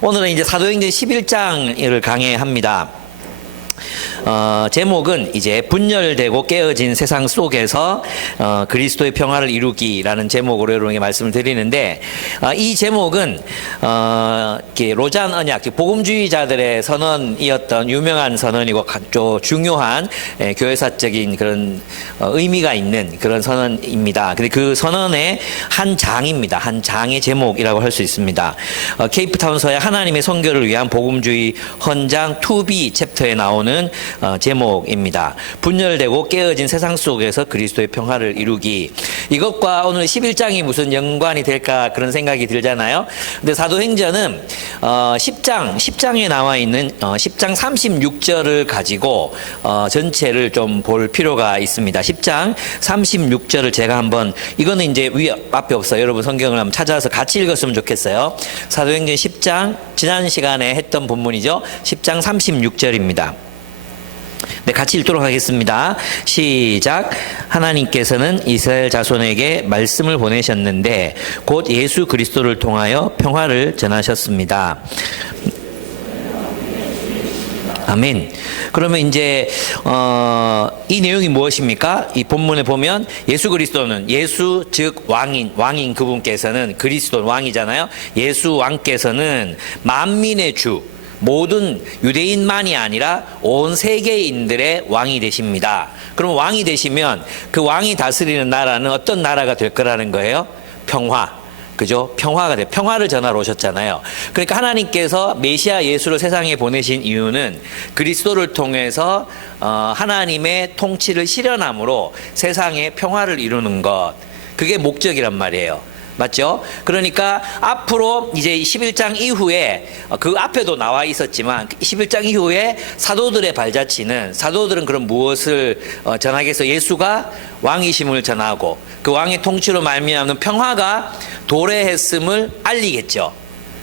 오늘은 이제 사도행전 11장을 강해합니다. 제목은 이제 분열되고 깨어진 세상 속에서 그리스도의 평화를 이루기라는 제목으로 여러분에게 말씀을 드리는데, 이 제목은 로잔 언약, 복음주의자들의 선언이었던 유명한 선언이고 아주 중요한 교회사적인 그런 의미가 있는 그런 선언입니다. 근데 그 선언의 한 장입니다. 한 장의 제목이라고 할 수 있습니다. 케이프타운 서약 하나님의 선교를 위한 복음주의 헌장 2B 챕터에 나오는 제목입니다. 분열되고 깨어진 세상 속에서 그리스도의 평화를 이루기. 이것과 오늘 11장이 무슨 연관이 될까 그런 생각이 들잖아요. 근데 사도행전은 10장에 나와 있는 10장 36절을 가지고 전체를 좀 볼 필요가 있습니다. 10장 36절을 제가 한번, 이거는 이제 앞에 없어요. 여러분 성경을 한번 찾아서 같이 읽었으면 좋겠어요. 사도행전 10장, 지난 시간에 했던 본문이죠. 10장 36절입니다. 네, 같이 읽도록 하겠습니다. 시작. 하나님께서는 이스라엘 자손에게 말씀을 보내셨는데 곧 예수 그리스도를 통하여 평화를 전하셨습니다. 아멘. 그러면 이제 이 내용이 무엇입니까? 이 본문에 보면 예수 그리스도는, 예수 즉 왕인 그분께서는, 그리스도 왕이잖아요. 예수 왕께서는 만민의 주, 모든 유대인만이 아니라 온 세계인들의 왕이 되십니다. 그럼 왕이 되시면 그 왕이 다스리는 나라는 어떤 나라가 될 거라는 거예요? 평화. 그죠? 평화가 돼. 평화를 전하러 오셨잖아요. 그러니까 하나님께서 메시아 예수를 세상에 보내신 이유는 그리스도를 통해서 하나님의 통치를 실현함으로 세상에 평화를 이루는 것. 그게 목적이란 말이에요. 맞죠? 그러니까 앞으로 이제 11장 이후에, 그 앞에도 나와 있었지만 11장 이후에 사도들의 발자취는, 사도들은 그럼 무엇을 전하겠어? 예수가 왕이심을 전하고 그 왕의 통치로 말미암는 평화가 도래했음을 알리겠죠.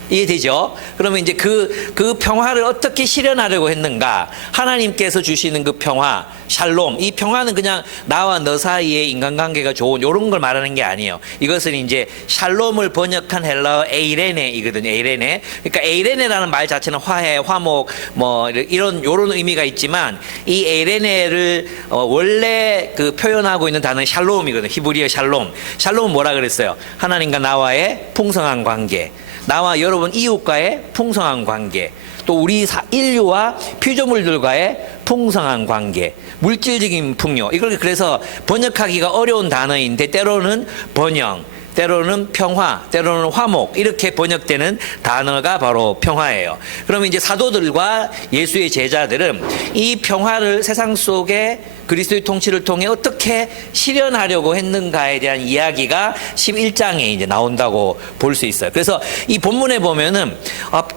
이해되죠? 그러면 이제 그 평화를 어떻게 실현하려고 했는가? 하나님께서 주시는 그 평화, 샬롬. 이 평화는 그냥 나와 너 사이의 인간관계가 좋은 이런 걸 말하는 게 아니에요. 이것은 이제 샬롬을 번역한 헬라어 에이레네이거든요. 에이레네. 그러니까 에이레네라는 말 자체는 화해, 화목, 뭐 이런 의미가 있지만, 이 에이레네를 원래 그 표현하고 있는 단어는 샬롬이거든요. 히브리어 샬롬. 샬롬은 뭐라 그랬어요? 하나님과 나와의 풍성한 관계. 나와 여러분 이웃과의 풍성한 관계, 또 우리 인류와 피조물들과의 풍성한 관계, 물질적인 풍요. 이걸 그래서 번역하기가 어려운 단어인데 때로는 번영, 때로는 평화, 때로는 화목, 이렇게 번역되는 단어가 바로 평화예요. 그러면 이제 사도들과 예수의 제자들은 이 평화를 세상 속에 그리스도의 통치를 통해 어떻게 실현하려고 했는가에 대한 이야기가 11장에 이제 나온다고 볼 수 있어요. 그래서 이 본문에 보면은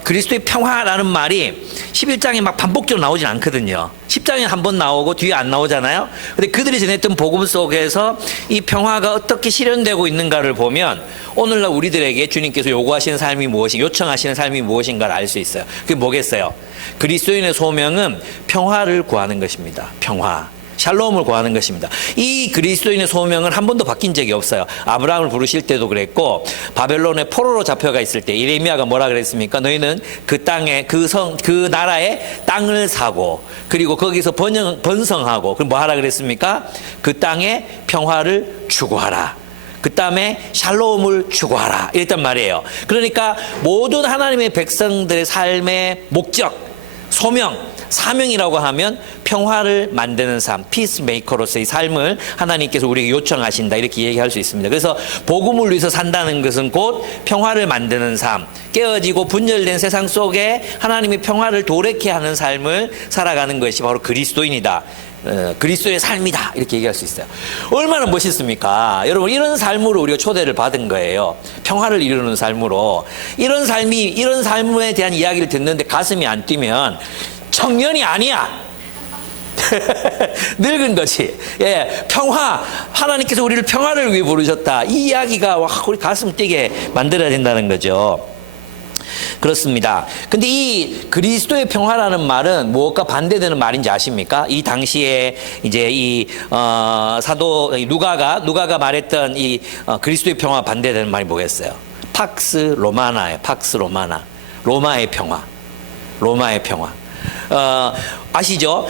그리스도의 평화라는 말이 11장에 막 반복적으로 나오진 않거든요. 10장에 한 번 나오고 뒤에 안 나오잖아요. 근데 그들이 전했던 복음 속에서 이 평화가 어떻게 실현되고 있는가를 보면 오늘날 우리들에게 주님께서 요구하시는 삶이 무엇인가, 요청하시는 삶이 무엇인가를 알 수 있어요. 그게 뭐겠어요? 그리스도인의 소명은 평화를 구하는 것입니다. 평화. 샬롬을 구하는 것입니다. 이 그리스도인의 소명은 한 번도 바뀐 적이 없어요. 아브라함을 부르실 때도 그랬고, 바벨론의 포로로 잡혀가 있을 때 예레미야가 뭐라 그랬습니까? 너희는 그 땅에, 그 나라의 땅을 사고, 그리고 거기서 번성하고, 그럼 뭐 하라 그랬습니까? 그 땅에 평화를 추구하라. 그 다음에 샬롬을 추구하라. 이랬단 말이에요. 그러니까 모든 하나님의 백성들의 삶의 목적, 소명, 사명이라고 하면 평화를 만드는 삶, 피스메이커로서의 삶을 하나님께서 우리에게 요청하신다, 이렇게 얘기할 수 있습니다. 그래서 복음을 위해서 산다는 것은 곧 평화를 만드는 삶, 깨어지고 분열된 세상 속에 하나님의 평화를 도래케 하는 삶을 살아가는 것이 바로 그리스도인이다, 그리스도의 삶이다, 이렇게 얘기할 수 있어요. 얼마나 멋있습니까? 여러분, 이런 삶으로 우리가 초대를 받은 거예요. 평화를 이루는 삶으로. 이런 삶에 대한 이야기를 듣는데 가슴이 안 뛰면 청년이 아니야. 늙은 거지. 예, 평화. 하나님께서 우리를 평화를 위해 부르셨다. 이 이야기가 우리 가슴 뛰게 만들어야 된다는 거죠. 그렇습니다. 근데 이 그리스도의 평화라는 말은 무엇과 반대되는 말인지 아십니까? 이 당시에 이제 이 사도 누가가 말했던 이 그리스도의 평화 반대되는 말이 뭐겠어요? 팍스 로마나예요. 팍스 로마나. 로마의 평화. 로마의 평화. 아시죠?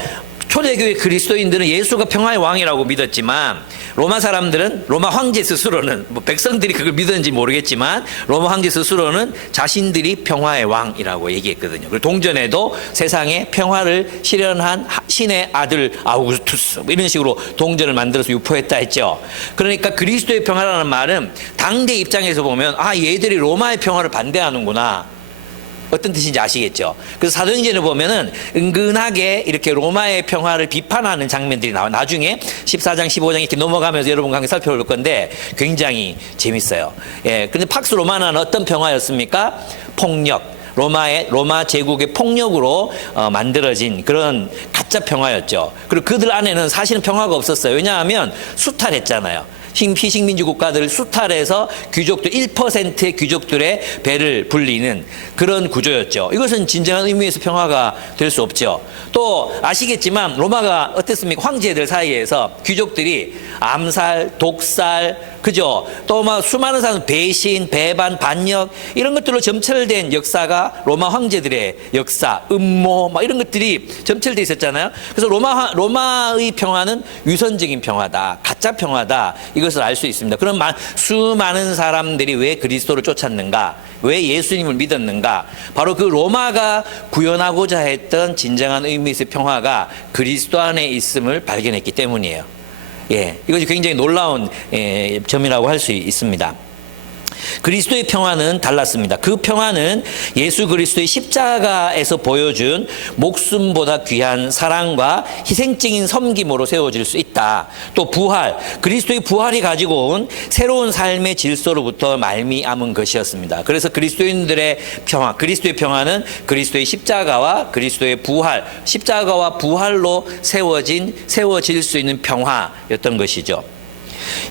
초대교회 그리스도인들은 예수가 평화의 왕이라고 믿었지만 로마 사람들은, 로마 황제 스스로는, 뭐 백성들이 그걸 믿었는지 모르겠지만 로마 황제 스스로는 자신들이 평화의 왕이라고 얘기했거든요. 그리고 동전에도 세상에 평화를 실현한 신의 아들 아우구스투스, 뭐 이런 식으로 동전을 만들어서 유포했다 했죠. 그러니까 그리스도의 평화라는 말은 당대 입장에서 보면 얘들이 로마의 평화를 반대하는구나, 어떤 뜻인지 아시겠죠? 그래서 사도행전을 보면은 은근하게 이렇게 로마의 평화를 비판하는 장면들이 나와요. 나중에 14장, 15장 이렇게 넘어가면서 여러분과 함께 살펴볼 건데 굉장히 재밌어요. 예. 근데 팍스 로마나는 어떤 평화였습니까? 폭력. 로마 제국의 폭력으로 만들어진 그런 가짜 평화였죠. 그리고 그들 안에는 사실은 평화가 없었어요. 왜냐하면 수탈했잖아요. 희식민주 국가들을 수탈해서 귀족들 1%의 귀족들의 배를 불리는 그런 구조였죠. 이것은 진정한 의미에서 평화가 될 수 없죠. 또 아시겠지만 로마가 어땠습니까? 황제들 사이에서 귀족들이 암살, 독살, 그죠? 또 막 수많은 사람 배신, 배반, 반역 이런 것들로 점철된 역사가 로마 황제들의 역사, 음모 막 이런 것들이 점철돼 있었잖아요. 그래서 로마의 평화는 위선적인 평화다, 가짜 평화다, 이것을 알 수 있습니다. 그럼 수많은 사람들이 왜 그리스도를 쫓았는가? 왜 예수님을 믿었는가? 바로 그 로마가 구현하고자 했던 진정한 의미에서의 평화가 그리스도 안에 있음을 발견했기 때문이에요. 예, 이것이 굉장히 놀라운 점이라고 할 수 있습니다. 그리스도의 평화는 달랐습니다. 그 평화는 예수 그리스도의 십자가에서 보여준 목숨보다 귀한 사랑과 희생적인 섬김으로 세워질 수 있다. 또 부활, 그리스도의 부활이 가지고 온 새로운 삶의 질서로부터 말미암은 것이었습니다. 그래서 그리스도인들의 평화, 그리스도의 평화는 그리스도의 십자가와 그리스도의 부활, 십자가와 부활로 세워질 수 있는 평화였던 것이죠.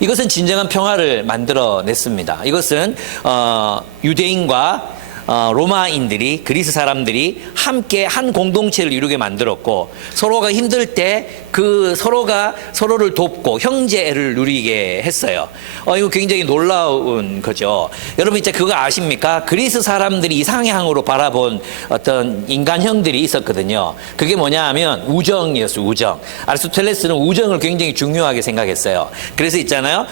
이것은 진정한 평화를 만들어냈습니다. 이것은 유대인과 로마인들이, 그리스 사람들이 함께 한 공동체를 이루게 만들었고, 서로가 힘들 때 그 서로가 서로를 돕고 형제를 누리게 했어요. 이거 굉장히 놀라운 거죠. 여러분 이제 그거 아십니까? 그리스 사람들이 이상향으로 바라본 어떤 인간형들이 있었거든요. 그게 뭐냐 하면 우정이었어요. 우정. 아리스토텔레스는 우정을 굉장히 중요하게 생각했어요. 그래서 있잖아요.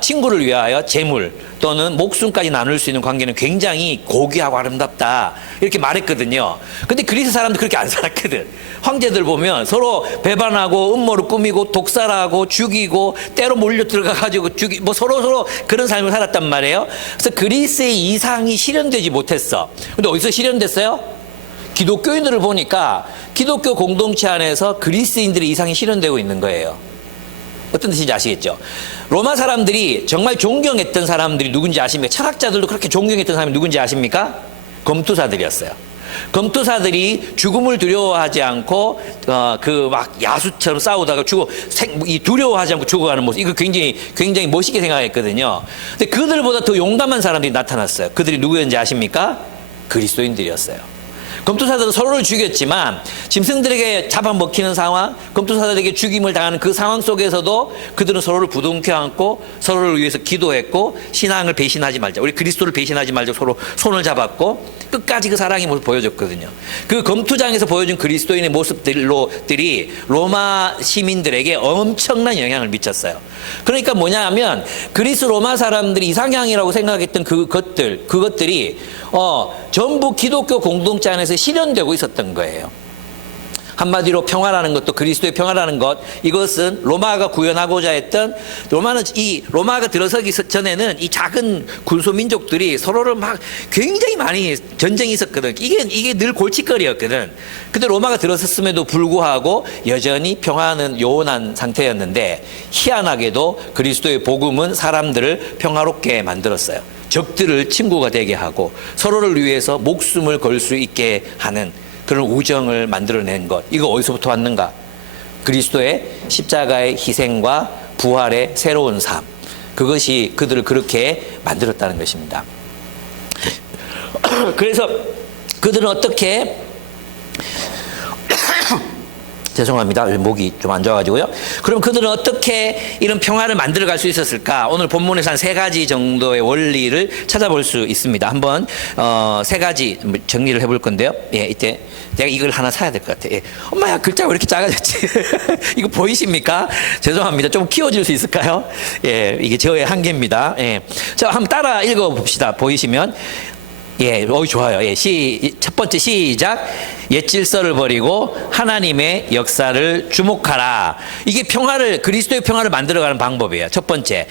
친구를 위하여 재물 또는 목숨까지 나눌 수 있는 관계는 굉장히 고귀하고 아름답다, 이렇게 말했거든요. 근데 그리스 사람도 그렇게 안 살았거든. 황제들 보면 서로 배반하고 음모를 꾸미고 독살하고 죽이고 때로 몰려 들어가가지고 뭐 서로 그런 삶을 살았단 말이에요. 그래서 그리스의 이상이 실현되지 못했어. 근데 어디서 실현됐어요? 기독교인들을 보니까 기독교 공동체 안에서 그리스인들의 이상이 실현되고 있는 거예요. 어떤 뜻인지 아시겠죠? 로마 사람들이 정말 존경했던 사람들이 누군지 아십니까? 철학자들도 그렇게 존경했던 사람이 누군지 아십니까? 검투사들이었어요. 검투사들이 죽음을 두려워하지 않고 그 막 야수처럼 싸우다가 두려워하지 않고 죽어가는 모습, 이거 굉장히 멋있게 생각했거든요. 근데 그들보다 더 용감한 사람들이 나타났어요. 그들이 누구였는지 아십니까? 그리스도인들이었어요. 검투사들은 서로를 죽였지만 짐승들에게 잡아먹히는 상황, 검투사들에게 죽임을 당하는 그 상황 속에서도 그들은 서로를 부둥켜 안고 서로를 위해서 기도했고, 신앙을 배신하지 말자, 우리 그리스도를 배신하지 말자, 서로 손을 잡았고 끝까지 그 사랑의 모습을 보여줬거든요. 그 검투장에서 보여준 그리스도인의 모습들이 로마 시민들에게 엄청난 영향을 미쳤어요. 그러니까 뭐냐 하면 그리스 로마 사람들이 이상향이라고 생각했던 그것들이 전부 기독교 공동체 안에서 실현되고 있었던 거예요. 한마디로 평화라는 것도, 그리스도의 평화라는 것, 이것은 로마가 구현하고자 했던, 로마가 들어서기 전에는 이 작은 군소민족들이 서로를 막 굉장히 많이 전쟁이 있었거든. 이게 늘 골칫거리였거든. 근데 로마가 들어섰음에도 불구하고 여전히 평화는 요원한 상태였는데, 희한하게도 그리스도의 복음은 사람들을 평화롭게 만들었어요. 적들을 친구가 되게 하고 서로를 위해서 목숨을 걸 수 있게 하는 그런 우정을 만들어낸 것, 이거 어디서부터 왔는가? 그리스도의 십자가의 희생과 부활의 새로운 삶, 그것이 그들을 그렇게 만들었다는 것입니다. 그래서 그들은 어떻게 죄송합니다. 목이 좀 안 좋아가지고요. 그럼 그들은 어떻게 이런 평화를 만들어갈 수 있었을까? 오늘 본문에서 한 3가지 정도의 원리를 찾아볼 수 있습니다. 한번 3가지 정리를 해볼 건데요. 예, 이때 내가 이걸 하나 사야 될 것 같아. 예. 엄마야, 글자가 왜 이렇게 작아졌지? 이거 보이십니까? 죄송합니다. 좀 키워줄 수 있을까요? 예, 이게 저의 한계입니다. 예. 자, 한번 따라 읽어봅시다. 보이시면. 예, 좋아요. 예, 첫 번째 시작. 옛 질서를 버리고 하나님의 역사를 주목하라. 이게 그리스도의 평화를 만들어가는 방법이에요. 첫 번째,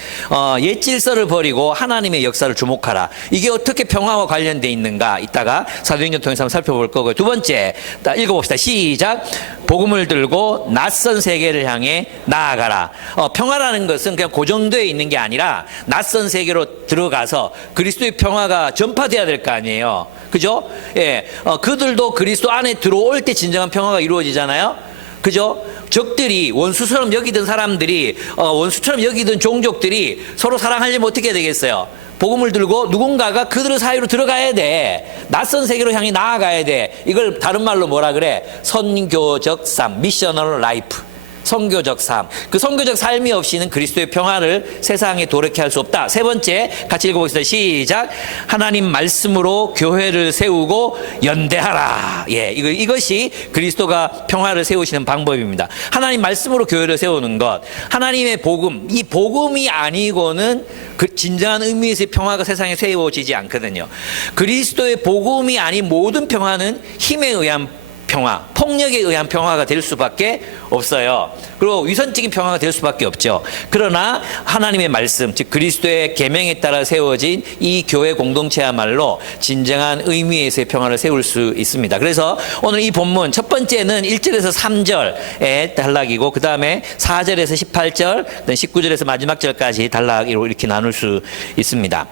옛 질서를 버리고 하나님의 역사를 주목하라. 이게 어떻게 평화와 관련돼 있는가? 이따가 사도행전 통해서 한번 살펴볼 거고요. 두 번째, 읽어봅시다. 시작. 복음을 들고 낯선 세계를 향해 나아가라. 평화라는 것은 그냥 고정되어 있는 게 아니라 낯선 세계로 들어가서 그리스도의 평화가 전파돼야 될 거 아니에요. 그죠? 예, 그들도 그리스도 안에 들어올 때 진정한 평화가 이루어지잖아요. 그죠? 적들이 원수처럼 여기던 사람들이, 원수처럼 여기던 종족들이 서로 사랑하려면 어떻게 해야 되겠어요? 복음을 들고 누군가가 그들 사이로 들어가야 돼. 낯선 세계로 향해 나아가야 돼. 이걸 다른 말로 뭐라 그래? 선교적 삶, 미셔널 라이프. 선교적 삶. 그 선교적 삶이 없이는 그리스도의 평화를 세상에 도래케 할 수 없다. 세 번째, 같이 읽어보겠습니다. 시작. 하나님 말씀으로 교회를 세우고 연대하라. 예, 이것이 그리스도가 평화를 세우시는 방법입니다. 하나님 말씀으로 교회를 세우는 것. 하나님의 복음. 이 복음이 아니고는 그 진정한 의미에서의 평화가 세상에 세워지지 않거든요. 그리스도의 복음이 아닌 모든 평화는 힘에 의한 평화, 폭력에 의한 평화가 될 수밖에 없어요. 그리고 위선적인 평화가 될 수밖에 없죠. 그러나 하나님의 말씀, 즉 그리스도의 계명에 따라 세워진 이 교회 공동체야말로 진정한 의미에서의 평화를 세울 수 있습니다. 그래서 오늘 이 본문 첫 번째는 1절에서 3절의 단락이고 그 다음에 4절에서 18절, 19절에서 마지막 절까지 단락으로 이렇게 나눌 수 있습니다.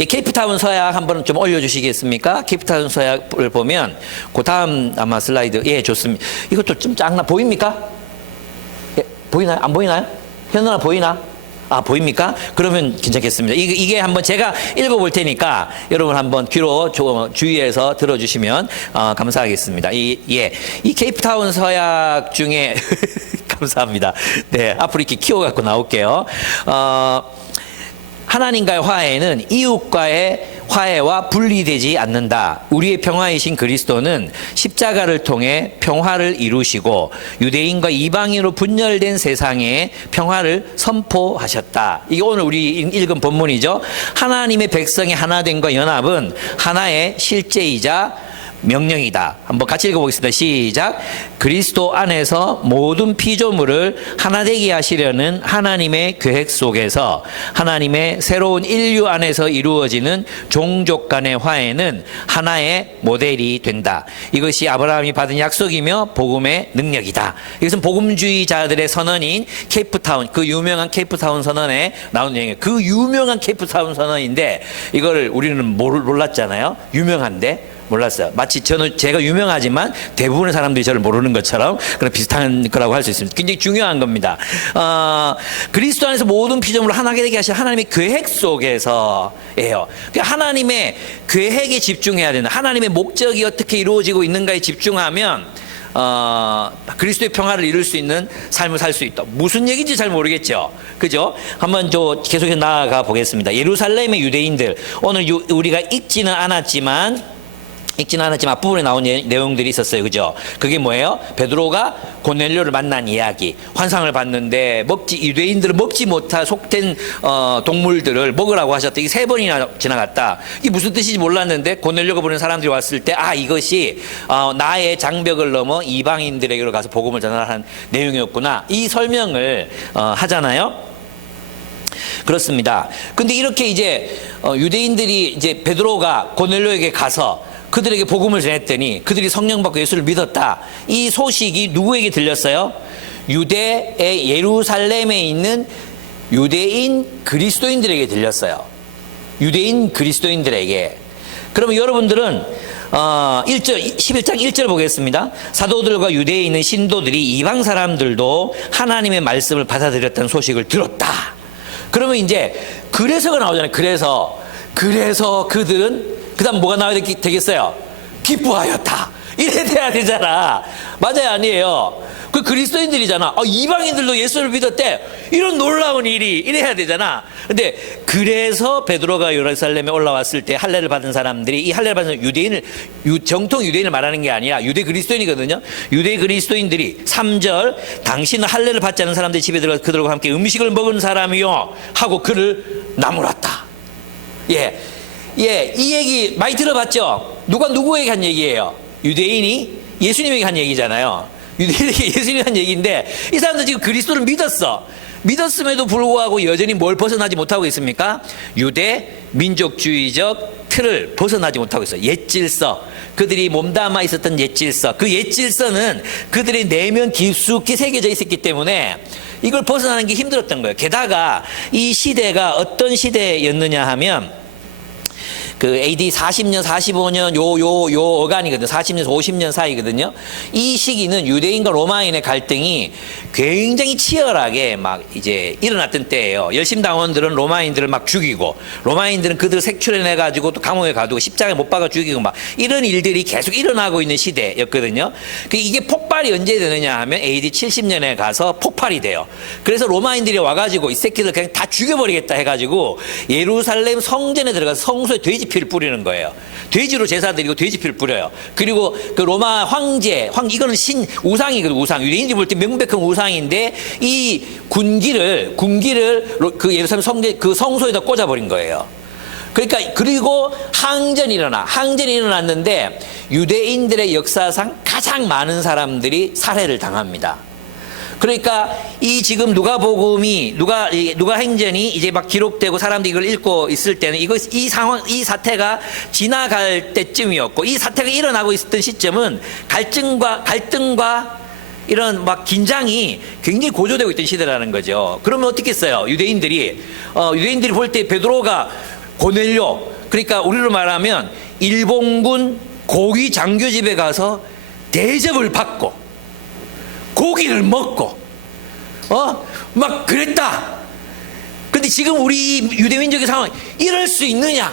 예, 케이프타운 서약 한번 좀 올려주시겠습니까? 케이프타운 서약을 보면 그 다음 아마 슬라이드, 예, 좋습니다. 이것도 좀 작나 보입니까? 예, 보이나요? 안 보이나요? 현은아 보이나? 아, 보입니까? 그러면 괜찮겠습니다. 이게 한번 제가 읽어볼 테니까 여러분 한번 귀로 주의해서 들어주시면 감사하겠습니다. 이 케이프타운 서약 중에 감사합니다. 네, 앞으로 이렇게 키워갖고 나올게요. 하나님과의 화해는 이웃과의 화해와 분리되지 않는다. 우리의 평화이신 그리스도는 십자가를 통해 평화를 이루시고 유대인과 이방인으로 분열된 세상에 평화를 선포하셨다. 이게 오늘 우리 읽은 본문이죠. 하나님의 백성의 하나됨과 연합은 하나의 실제이자 명령이다. 한번 같이 읽어보겠습니다. 시작. 그리스도 안에서 모든 피조물을 하나 되게 하시려는 하나님의 계획 속에서 하나님의 새로운 인류 안에서 이루어지는 종족 간의 화해는 하나의 모델이 된다. 이것이 아브라함이 받은 약속이며 복음의 능력이다. 이것은 복음주의자들의 선언인 케이프타운, 그 유명한 케이프타운 선언에 나온 내용이에요. 그 유명한 케이프타운 선언인데 이거를 우리는 몰랐잖아요. 유명한데 몰랐어요. 마치 제가 유명하지만 대부분의 사람들이 저를 모르는 것처럼 그런 비슷한 거라고 할 수 있습니다. 굉장히 중요한 겁니다. 그리스도 안에서 모든 피조물을 하나게 되게 하신 하나님의 계획 속에서예요. 그러니까 하나님의 계획에 집중해야 되는, 하나님의 목적이 어떻게 이루어지고 있는가에 집중하면 그리스도의 평화를 이룰 수 있는 삶을 살 수 있다. 무슨 얘기인지 잘 모르겠죠. 그죠? 한번 계속해서 나아가 보겠습니다. 예루살렘의 유대인들, 오늘 우리가 읽지는 않았지만 앞부분에 나온 내용들이 있었어요. 그죠? 그게 뭐예요? 베드로가 고넬료를 만난 이야기. 환상을 봤는데 유대인들은 먹지 못할 속된 동물들을 먹으라고 하셨다. 이게 3번이나 지나갔다. 이게 무슨 뜻인지 몰랐는데 고넬료가 부르는 사람들이 왔을 때 이것이 나의 장벽을 넘어 이방인들에게로 가서 복음을 전하는 내용이었구나. 이 설명을 하잖아요. 그렇습니다. 근데 이렇게 이제 유대인들이 이제 베드로가 고넬료에게 가서 그들에게 복음을 전했더니 그들이 성령 받고 예수를 믿었다. 이 소식이 누구에게 들렸어요? 유대의 예루살렘에 있는 유대인 그리스도인들에게 들렸어요. 유대인 그리스도인들에게. 그러면 여러분들은 11장 1절 보겠습니다. 사도들과 유대에 있는 신도들이 이방 사람들도 하나님의 말씀을 받아들였다는 소식을 들었다. 그러면 이제 그래서가 나오잖아요. 그래서 그들은 그 다음 뭐가 나와야 되겠어요? 기뻐하였다. 이래 돼야 되잖아. 맞아요, 아니에요? 그 그리스도인들이잖아. 이방인들도 예수를 믿었대. 이런 놀라운 일이 이래야 되잖아. 근데 그래서 베드로가 예루살렘에 올라왔을 때 할례를 받은 사람들이, 이 할례를 받은 유대인을, 정통 유대인을 말하는 게 아니라 유대 그리스도인이거든요. 유대 그리스도인들이 3절, 당신은 할례를 받지 않은 사람들이 집에 들어가 그들과 함께 음식을 먹은 사람이요 하고 그를 나무랐다. 예, 이 얘기 많이 들어봤죠? 누가 누구에게 한 얘기예요? 유대인이 예수님에게 한 얘기잖아요. 유대인에게 예수님이 한 얘기인데, 이 사람들 지금 그리스도를 믿었어. 믿었음에도 불구하고 여전히 뭘 벗어나지 못하고 있습니까? 유대 민족주의적 틀을 벗어나지 못하고 있어요. 옛질서, 그들이 몸담아 있었던 옛질서, 그 옛질서는 그들의 내면 깊숙이 새겨져 있었기 때문에 이걸 벗어나는 게 힘들었던 거예요. 게다가 이 시대가 어떤 시대였느냐 하면 그 AD 40년, 45년 요 어간이거든요. 40년에서 50년 사이거든요. 이 시기는 유대인과 로마인의 갈등이 굉장히 치열하게 막 이제 일어났던 때예요. 열심당원들은 로마인들을 막 죽이고, 로마인들은 그들을 색출해내가지고 또 감옥에 가두고 십자가에 못 박아 죽이고 막 이런 일들이 계속 일어나고 있는 시대였거든요. 이게 폭발이 언제 되느냐 하면 AD 70년에 가서 폭발이 돼요. 그래서 로마인들이 와가지고 이 새끼들 그냥 다 죽여버리겠다 해가지고 예루살렘 성전에 들어가서 성소에 돼지피를 뿌리는 거예요. 돼지로 제사 드리고 돼지피를 뿌려요. 그리고 그 로마 황제, 이거는 우상이거든, 우상. 유대인들이 볼 때 명백한 우상인데 이 군기를 그 예루살렘 성전, 그 성소에다 꽂아버린 거예요. 그러니까, 그리고 항전이 일어났는데 유대인들의 역사상 가장 많은 사람들이 살해를 당합니다. 그러니까 이 지금 누가복음이 누가 행전이 이제 막 기록되고 사람들이 이걸 읽고 있을 때는 이 사태가 지나갈 때쯤이었고, 이 사태가 일어나고 있었던 시점은 갈등과 이런 막 긴장이 굉장히 고조되고 있던 시대라는 거죠. 그러면 어떻게 했어요? 유대인들이 볼 때 베드로가 고넬료, 그러니까 우리로 말하면 일본군 고위 장교 집에 가서 대접을 받고 고기를 먹고 막 그랬다. 근데 지금 우리 유대민족의 상황 이럴 수 있느냐?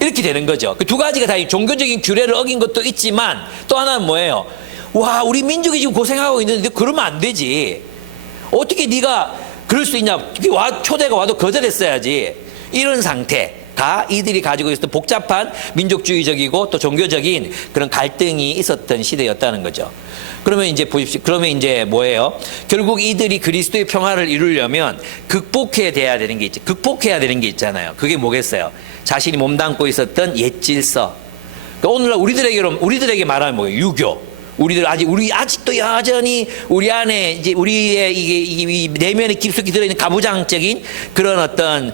이렇게 되는 거죠. 그 두 가지가 다 종교적인 규례를 어긴 것도 있지만 또 하나는 뭐예요? 와, 우리 민족이 지금 고생하고 있는데 그러면 안 되지. 어떻게 네가 그럴 수 있냐? 초대가 와도 거절했어야지. 이런 상태가 이들이 가지고 있었던 복잡한 민족주의적이고 또 종교적인 그런 갈등이 있었던 시대였다는 거죠. 그러면 이제 보십시오. 그러면 이제 뭐예요? 결국 이들이 그리스도의 평화를 이루려면 극복해야 되는 게 있죠. 극복해야 되는 게 있잖아요. 그게 뭐겠어요? 자신이 몸담고 있었던 옛 질서. 그러니까 오늘날 우리들에게 말하면 뭐예요? 유교. 우리 아직도 여전히 우리 안에 이제 우리의 이 내면에 깊숙이 들어있는 가부장적인 그런 어떤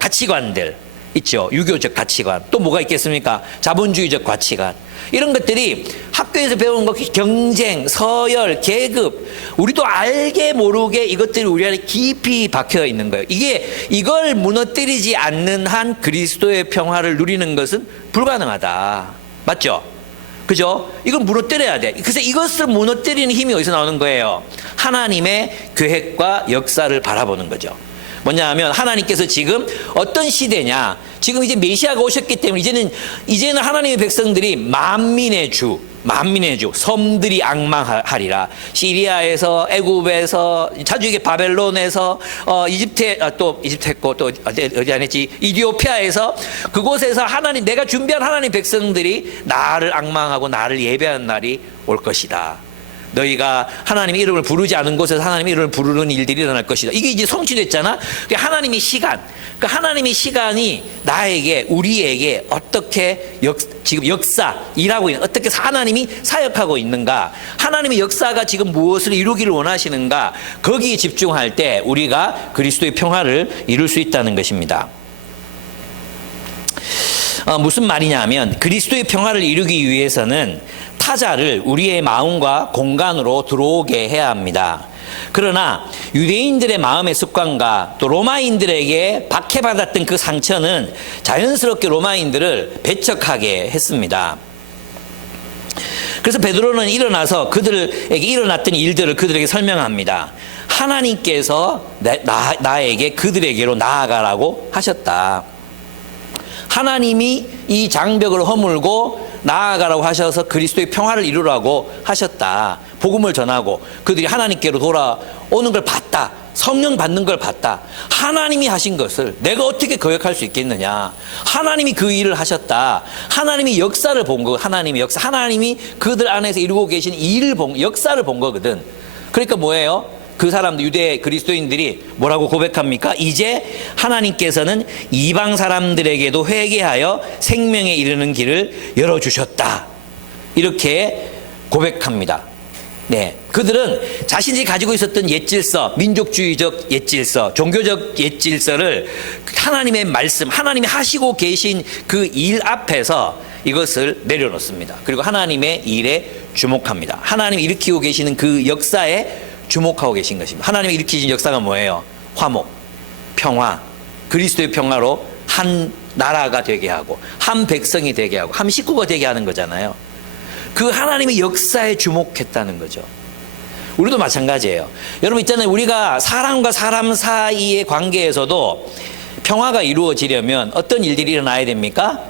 가치관들 있죠. 유교적 가치관. 또 뭐가 있겠습니까? 자본주의적 가치관. 이런 것들이 학교에서 배운 것, 경쟁, 서열, 계급, 우리도 알게 모르게 이것들이 우리 안에 깊이 박혀 있는 거예요. 이걸 무너뜨리지 않는 한 그리스도의 평화를 누리는 것은 불가능하다. 맞죠? 그죠? 이걸 무너뜨려야 돼. 그래서 이것을 무너뜨리는 힘이 어디서 나오는 거예요? 하나님의 계획과 역사를 바라보는 거죠. 뭐냐 하면 하나님께서 지금 어떤 시대냐, 지금 이제 메시아가 오셨기 때문에 이제는 하나님의 백성들이 만민의 주, 섬들이 앙망하리라. 시리아에서, 애굽에서, 자주 이게 바벨론에서, 이집트했고 또 어디 안 했지, 이디오피아에서, 그곳에서 내가 준비한 하나님 백성들이 나를 앙망하고 나를 예배하는 날이 올 것이다. 너희가 하나님의 이름을 부르지 않은 곳에서 하나님의 이름을 부르는 일들이 일어날 것이다. 이게 이제 성취됐잖아. 하나님의 시간, 하나님의 시간이 우리에게 어떻게 지금 일하고 있는, 어떻게 하나님이 사역하고 있는가, 하나님의 역사가 지금 무엇을 이루기를 원하시는가, 거기에 집중할 때 우리가 그리스도의 평화를 이룰 수 있다는 것입니다. 무슨 말이냐면 그리스도의 평화를 이루기 위해서는 타자를 우리의 마음과 공간으로 들어오게 해야 합니다. 그러나 유대인들의 마음의 습관과 또 로마인들에게 박해받았던 그 상처는 자연스럽게 로마인들을 배척하게 했습니다. 그래서 베드로는 일어나서 그들에게 일어났던 일들을 그들에게 설명합니다. 하나님께서 나에게 그들에게로 나아가라고 하셨다. 하나님이 이 장벽을 허물고 나아가라고 하셔서 그리스도의 평화를 이루라고 하셨다. 복음을 전하고 그들이 하나님께로 돌아오는 걸 봤다. 성령 받는 걸 봤다. 하나님이 하신 것을 내가 어떻게 거역할 수 있겠느냐. 하나님이 그 일을 하셨다. 하나님이 역사를 본 거, 하나님이 역사, 하나님이 그들 안에서 이루고 계신 일을 본, 역사를 본 거거든. 그러니까 뭐예요? 그 사람들, 유대 그리스도인들이 뭐라고 고백합니까? 이제 하나님께서는 이방 사람들에게도 회개하여 생명에 이르는 길을 열어주셨다. 이렇게 고백합니다. 네, 그들은 자신이 가지고 있었던 옛질서, 민족주의적 옛질서, 종교적 옛질서를 하나님의 말씀, 하나님이 하시고 계신 그 일 앞에서 이것을 내려놓습니다. 그리고 하나님의 일에 주목합니다. 하나님이 일으키고 계시는 그 역사에 주목하고 계신 것입니다. 하나님이 일으키신 역사가 뭐예요? 화목, 평화, 그리스도의 평화로 한 나라가 되게 하고 한 백성이 되게 하고 한 식구가 되게 하는 거잖아요. 그 하나님의 역사에 주목했다는 거죠. 우리도 마찬가지예요. 여러분 있잖아요. 우리가 사람과 사람 사이의 관계에서도 평화가 이루어지려면 어떤 일들이 일어나야 됩니까?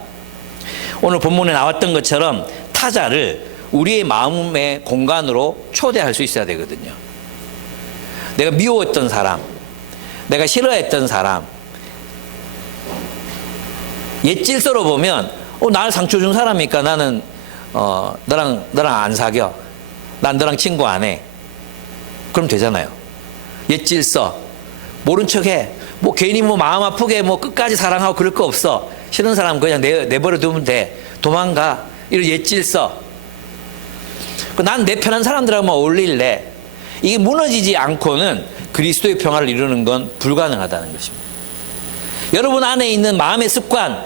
오늘 본문에 나왔던 것처럼 타자를 우리의 마음의 공간으로 초대할 수 있어야 되거든요. 내가 미워했던 사람, 내가 싫어했던 사람, 옛 질서로 보면 나를 상처 준 사람이니까 나는 너랑 안 사겨. 난 너랑 친구 안 해. 그럼 되잖아요. 옛 질서. 모른 척 해. 뭐 괜히 뭐 마음 아프게 뭐 끝까지 사랑하고 그럴 거 없어. 싫은 사람 그냥 내버려 두면 돼. 도망가. 이런 옛 질서. 난 내 편한 사람들하고만 어울릴래. 이게 무너지지 않고는 그리스도의 평화를 이루는 건 불가능하다는 것입니다. 여러분 안에 있는 마음의 습관,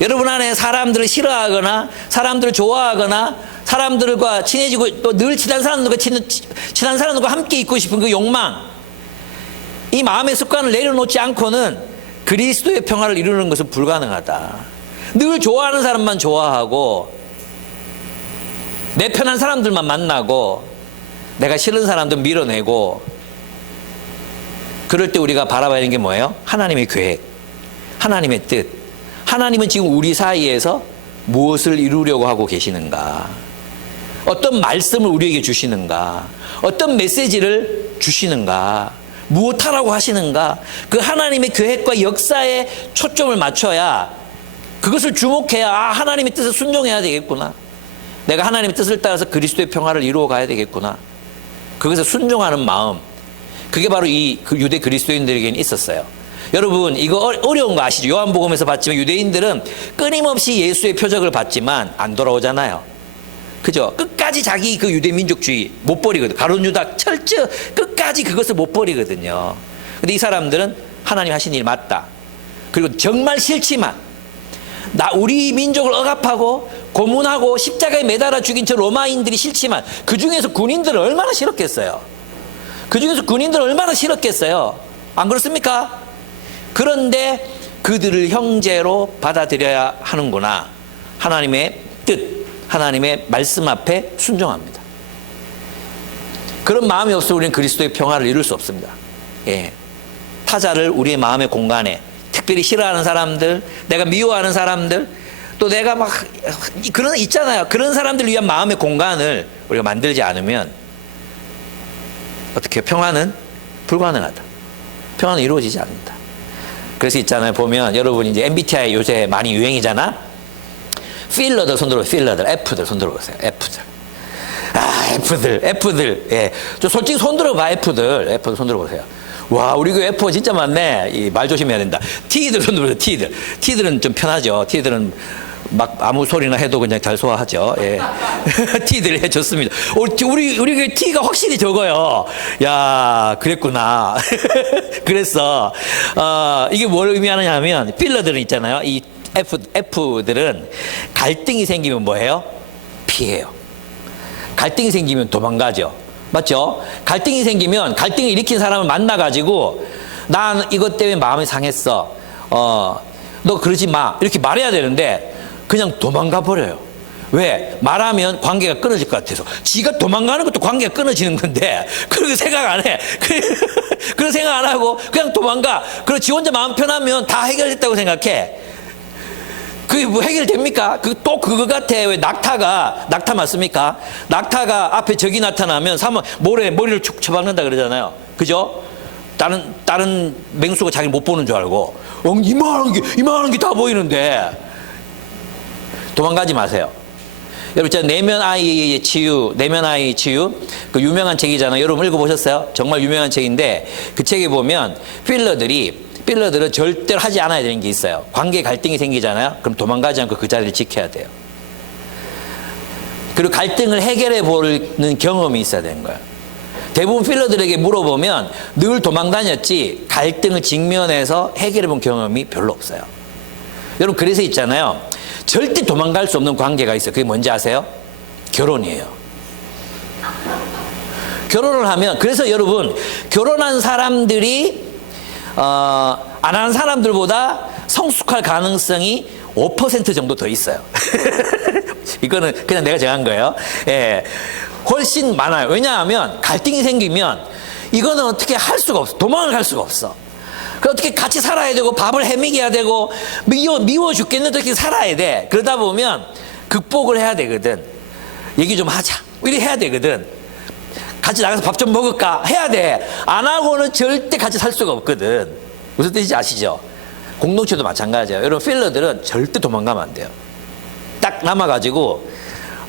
여러분 안에 사람들을 싫어하거나 사람들을 좋아하거나 사람들과 친해지고 또 늘 친한 사람들과 함께 있고 싶은 그 욕망, 이 마음의 습관을 내려놓지 않고는 그리스도의 평화를 이루는 것은 불가능하다. 늘 좋아하는 사람만 좋아하고 내 편한 사람들만 만나고 내가 싫은 사람들 밀어내고, 그럴 때 우리가 바라봐야 하는 게 뭐예요? 하나님의 계획, 하나님의 뜻. 하나님은 지금 우리 사이에서 무엇을 이루려고 하고 계시는가? 어떤 말씀을 우리에게 주시는가? 어떤 메시지를 주시는가? 무엇하라고 하시는가? 그 하나님의 계획과 역사에 초점을 맞춰야, 그것을 주목해야 하나님의 뜻을 순종해야 되겠구나. 내가 하나님의 뜻을 따라서 그리스도의 평화를 이루어 가야 되겠구나. 그것에 순종하는 마음, 그게 바로 그 유대 그리스도인들에게는 있었어요. 여러분 이거 어려운 거 아시죠? 요한복음에서 봤지만 유대인들은 끊임없이 예수의 표적을 봤지만 안 돌아오잖아요. 그죠? 끝까지 자기 그 유대 민족주의 못 버리거든. 가룟 유다 철저 끝까지 그것을 못 버리거든요. 근데 이 사람들은 하나님 하신 일 맞다. 그리고 정말 싫지만 우리 민족을 억압하고 고문하고 십자가에 매달아 죽인 저 로마인들이 싫지만 그 중에서 군인들을 얼마나 싫었겠어요? 그 중에서 군인들을 얼마나 싫었겠어요? 안 그렇습니까? 그런데 그들을 형제로 받아들여야 하는구나. 하나님의 뜻, 하나님의 말씀 앞에 순종합니다. 그런 마음이 없으면 우리는 그리스도의 평화를 이룰 수 없습니다. 예. 타자를 우리의 마음의 공간에, 특별히 싫어하는 사람들, 내가 미워하는 사람들, 또 내가 막 그런 있잖아요. 그런 사람들을 위한 마음의 공간을 우리가 만들지 않으면 어떻게 평화는 불가능하다. 평화는 이루어지지 않는다. 그래서 있잖아요. 보면 여러분 이제 MBTI 요새 많이 유행이잖아. 필러들 손 들어보세요. 필러들, F들 손 들어보세요. F들. F들. 예. 저 솔직히 손 들어봐. F들 손 들어보세요. 와, 우리 교회 F가 진짜 많네. 말 조심해야 된다. T들 손 들어보세요. T들은 좀 편하죠. T들은 막 아무 소리나 해도 그냥 잘 소화하죠. 예. T들 해줬습니다. 우리 교회 T가 확실히 적어요. 야, 그랬구나. 그랬어. 이게 뭘 의미하느냐 하면, 필러들은 있잖아요. 이 F들은 갈등이 생기면 뭐예요? 피해요. 갈등이 생기면 도망가죠. 맞죠? 갈등이 생기면 갈등을 일으킨 사람을 만나가지고 난 이것 때문에 마음이 상했어. 너 그러지 마. 이렇게 말해야 되는데 그냥 도망가 버려요. 왜? 말하면 관계가 끊어질 것 같아서. 지가 도망가는 것도 관계가 끊어지는 건데 그렇게 생각 안 해. 그런 생각 안 하고 그냥 도망가. 그리고 지 혼자 마음 편하면 다 해결됐다고 생각해. 그게 뭐 해결됩니까? 또 그거 같아. 왜 낙타 맞습니까? 낙타가 앞에 적이 나타나면 모래 머리를 축 쳐박는다 그러잖아요. 그죠? 다른 맹수가 자기를 못 보는 줄 알고 이만한 게 다 보이는데 도망가지 마세요. 여러분, 제가 내면 아이의 치유 그 유명한 책이잖아요. 여러분 읽어보셨어요? 정말 유명한 책인데 그 책에 보면 필러들은 절대로 하지 않아야 되는 게 있어요. 관계 갈등이 생기잖아요. 그럼 도망가지 않고 그 자리를 지켜야 돼요. 그리고 갈등을 해결해 보는 경험이 있어야 되는 거예요. 대부분 필러들에게 물어보면 늘 도망 다녔지 갈등을 직면해서 해결해 본 경험이 별로 없어요. 여러분, 그래서 있잖아요. 절대 도망갈 수 없는 관계가 있어요. 그게 뭔지 아세요? 결혼이에요. 결혼을 하면, 그래서 여러분, 결혼한 사람들이 안 하는 사람들보다 성숙할 가능성이 5% 정도 더 있어요. 이거는 그냥 내가 정한 거예요. 예, 훨씬 많아요. 왜냐하면 갈등이 생기면 이거는 어떻게 할 수가 없어. 도망을 갈 수가 없어. 어떻게 같이 살아야 되고 밥을 해먹여야 되고 미워 죽겠는데 어떻게 살아야 돼. 그러다 보면 극복을 해야 되거든. 얘기 좀 하자. 이래 해야 되거든. 같이 나가서 밥 좀 먹을까? 해야 돼. 안 하고는 절대 같이 살 수가 없거든. 무슨 뜻인지 아시죠? 공동체도 마찬가지예요. 여러분, 필러들은 절대 도망가면 안 돼요. 딱 남아가지고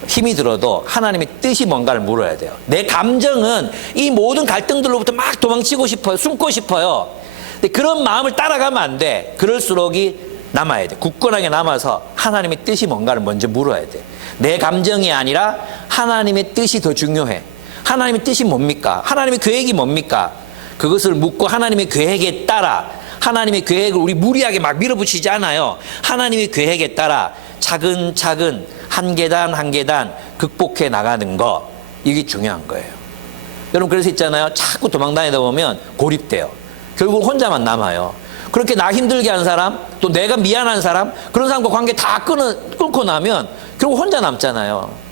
힘이 들어도 하나님의 뜻이 뭔가를 물어야 돼요. 내 감정은 이 모든 갈등들로부터 막 도망치고 싶어요. 숨고 싶어요. 근데 그런 마음을 따라가면 안 돼. 그럴수록이 남아야 돼. 굳건하게 남아서 하나님의 뜻이 뭔가를 먼저 물어야 돼. 내 감정이 아니라 하나님의 뜻이 더 중요해. 하나님의 뜻이 뭡니까? 하나님의 계획이 뭡니까? 그것을 묻고 하나님의 계획에 따라, 하나님의 계획을 우리 무리하게 막 밀어붙이지 않아요. 하나님의 계획에 따라 차근차근 한 계단 한 계단 극복해 나가는 거, 이게 중요한 거예요. 여러분, 그래서 있잖아요. 자꾸 도망다니다 보면 고립돼요. 결국 혼자만 남아요. 그렇게 나 힘들게 한 사람, 또 내가 미안한 사람, 그런 사람과 관계 다 끊고 나면 결국 혼자 남잖아요.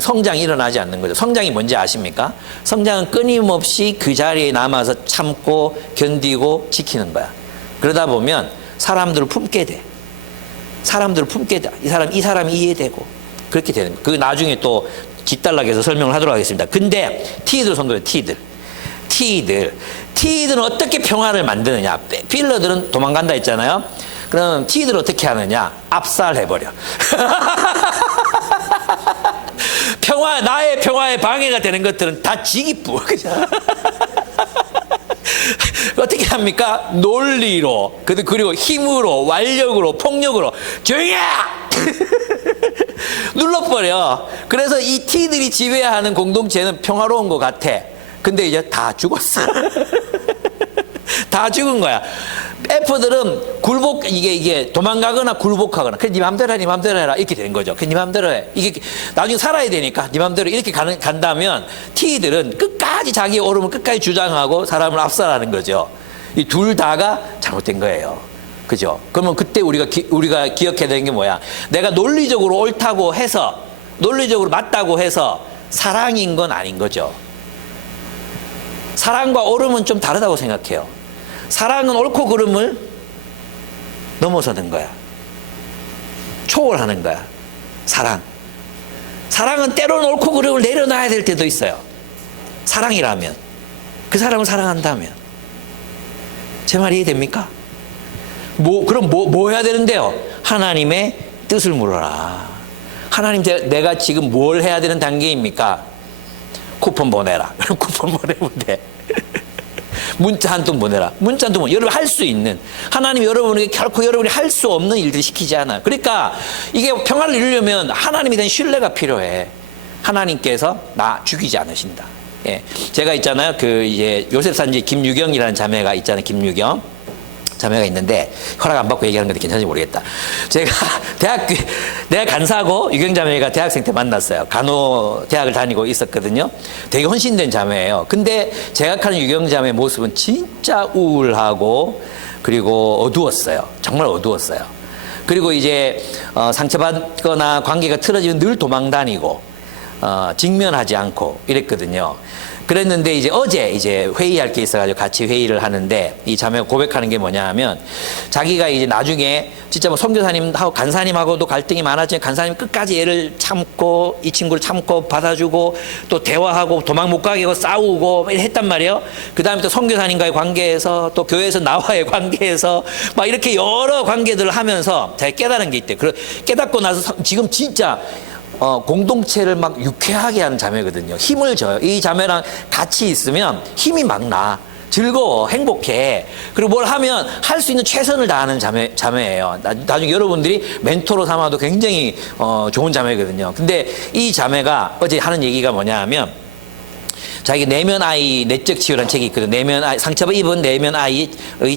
성장이 일어나지 않는 거죠. 성장이 뭔지 아십니까? 성장은 끊임없이 그 자리에 남아서 참고 견디고 지키는 거야. 그러다 보면 사람들을 품게 돼. 이 사람이 이해되고 그렇게 되는 거예요. 그 나중에 또 뒷단락에서 설명을 하도록 하겠습니다. 근데 T들 손들어요. T들은 어떻게 평화를 만드느냐? 필러들은 도망간다 했잖아요. 그럼 T들은 어떻게 하느냐? 압살해버려. 나의 평화에 방해가 되는 것들은 다 지기뿌. 어떻게 합니까? 논리로, 그리고 힘으로, 완력으로, 폭력으로 조용히 해! 눌러버려. 그래서 이 T들이 지배하는 공동체는 평화로운 것 같아. 근데 이제 다 죽었어. 다 죽은 거야. F들은 이게 도망가거나 굴복하거나, 그래, 네 맘대로 해라. 이렇게 된 거죠. 그래, 네 맘대로 해. 이게 나중에 살아야 되니까 네 맘대로 이렇게 간다면 T들은 끝까지 자기의 옳음을 끝까지 주장하고 사람을 압살하는 거죠. 이 둘 다가 잘못된 거예요. 그죠? 그러면 그때 우리가 기억해야 되는 게 뭐야? 내가 논리적으로 옳다고 해서, 논리적으로 맞다고 해서 사랑인 건 아닌 거죠. 사랑과 옳음은 좀 다르다고 생각해요. 사랑은 옳고 그름을 넘어서는 거야. 초월하는 거야. 사랑은 때로는 옳고 그름을 내려놔야 될 때도 있어요. 사랑이라면, 그 사람을 사랑한다면. 제 말 이해됩니까? 그럼 뭐 해야 되는데요? 하나님의 뜻을 물어라. 하나님, 내가 지금 뭘 해야 되는 단계입니까? 쿠폰 보내라. 쿠폰 보내면 돼. 문자 한 통 보내라. 문자 한 통 여러분 할 수 있는, 하나님이 여러분에게 결코 여러분이 할 수 없는 일들 시키지 않아요. 그러니까 이게 평화를 이루려면 하나님에 대한 신뢰가 필요해. 하나님께서 나 죽이지 않으신다. 예. 제가 있잖아요. 이제 요셉산지 김유경이라는 자매가 있잖아요. 김유경 자매가 있는데, 허락 안 받고 얘기하는 건데 괜찮은지 모르겠다. 제가 내가 간사고 유경 자매가 대학생 때 만났어요. 간호대학을 다니고 있었거든요. 되게 헌신된 자매예요. 근데 제가 하는 유경 자매의 모습은 진짜 우울하고, 그리고 어두웠어요. 정말 어두웠어요. 그리고 이제 상처받거나 관계가 틀어지면 늘 도망다니고 직면하지 않고 이랬거든요. 그랬는데 이제 어제 이제 회의할 게 있어가지고 같이 회의를 하는데 이 자매가 고백하는 게 뭐냐 하면 자기가 이제 나중에 진짜 뭐 선교사님하고 간사님하고도 갈등이 많았지만 간사님 끝까지 얘를 참고 이 친구를 참고 받아주고 또 대화하고 도망 못 가게 하고 싸우고 했단 말이에요. 그 다음에 또 선교사님과의 관계에서 또 교회에서 나와의 관계에서 막 이렇게 여러 관계들을 하면서 자기가 깨달은 게 있대. 깨닫고 나서 지금 진짜 공동체를 막 유쾌하게 하는 자매거든요. 힘을 줘요. 이 자매랑 같이 있으면 힘이 막 나. 즐거워, 행복해. 그리고 뭘 하면 할 수 있는 최선을 다하는 자매예요. 나중에 여러분들이 멘토로 삼아도 굉장히 좋은 자매거든요. 근데 이 자매가 어제 하는 얘기가 뭐냐 하면 자기 내면 아이 내적 치유라는 책이 있거든. 내면 아이 상처 입은 내면 아이의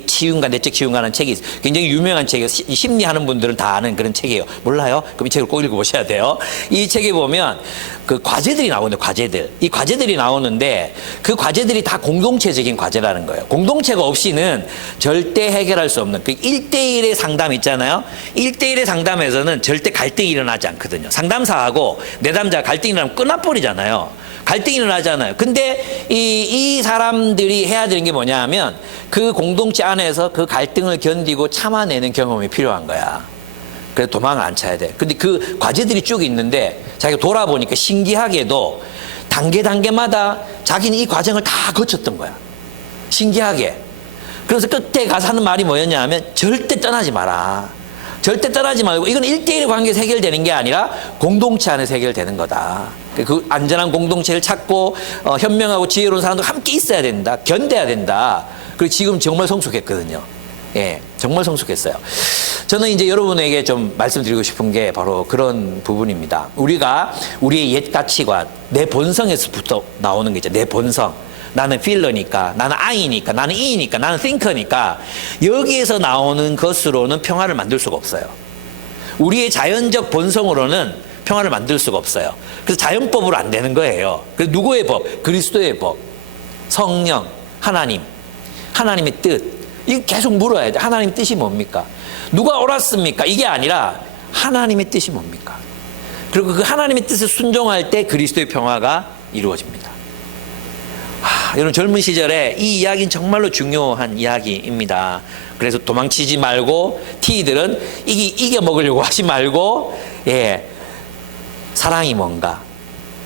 치유인가 내적 치유인가라는 책이 있어요. 굉장히 유명한 책이에요. 심리하는 분들은 다 아는 그런 책이에요. 몰라요? 그럼 이 책을 꼭 읽어보셔야 돼요. 이 책에 보면 그 과제들이 나오는데 과제들. 이 과제들이 나오는데 그 과제들이 다 공동체적인 과제라는 거예요. 공동체가 없이는 절대 해결할 수 없는 그 1대1의 상담 있잖아요. 1대1의 상담에서는 절대 갈등이 일어나지 않거든요. 상담사하고 내담자 갈등이 일어나면 끝나버리잖아요. 갈등이 일어나잖아요. 근데 이 사람들이 해야 되는 게 뭐냐 하면 그 공동체 안에서 그 갈등을 견디고 참아내는 경험이 필요한 거야. 그래서 도망을 안 쳐야 돼. 근데 그 과제들이 쭉 있는데 자기가 돌아보니까 신기하게도 단계마다 자기는 이 과정을 다 거쳤던 거야. 신기하게. 그래서 끝에 가서 하는 말이 뭐였냐 하면 절대 떠나지 마라. 절대 떠나지 말고 이건 1대1의 관계에서 해결되는 게 아니라 공동체 안에서 해결되는 거다. 그 안전한 공동체를 찾고 현명하고 지혜로운 사람도 함께 있어야 된다. 견뎌야 된다. 그리고 지금 정말 성숙했거든요. 예, 정말 성숙했어요. 저는 이제 여러분에게 좀 말씀드리고 싶은 게 바로 그런 부분입니다. 우리가 우리의 옛 가치관, 내 본성에서부터 나오는 게 있죠. 내 본성. 나는 필러니까, 나는 I니까, 나는 E니까, 나는 띵커니까 여기에서 나오는 것으로는 평화를 만들 수가 없어요. 우리의 자연적 본성으로는 평화를 만들 수가 없어요. 그래서 자연법으로 안 되는 거예요. 그래서 누구의 법? 그리스도의 법. 성령, 하나님, 하나님의 뜻. 이거 계속 물어야 돼. 하나님의 뜻이 뭡니까? 누가 옳았습니까? 이게 아니라 하나님의 뜻이 뭡니까? 그리고 그 하나님의 뜻에 순종할 때 그리스도의 평화가 이루어집니다. 여러분 젊은 시절에 이 이야기는 정말로 중요한 이야기입니다. 그래서 도망치지 말고 티들은 이겨 먹으려고 하지 말고 사랑이 뭔가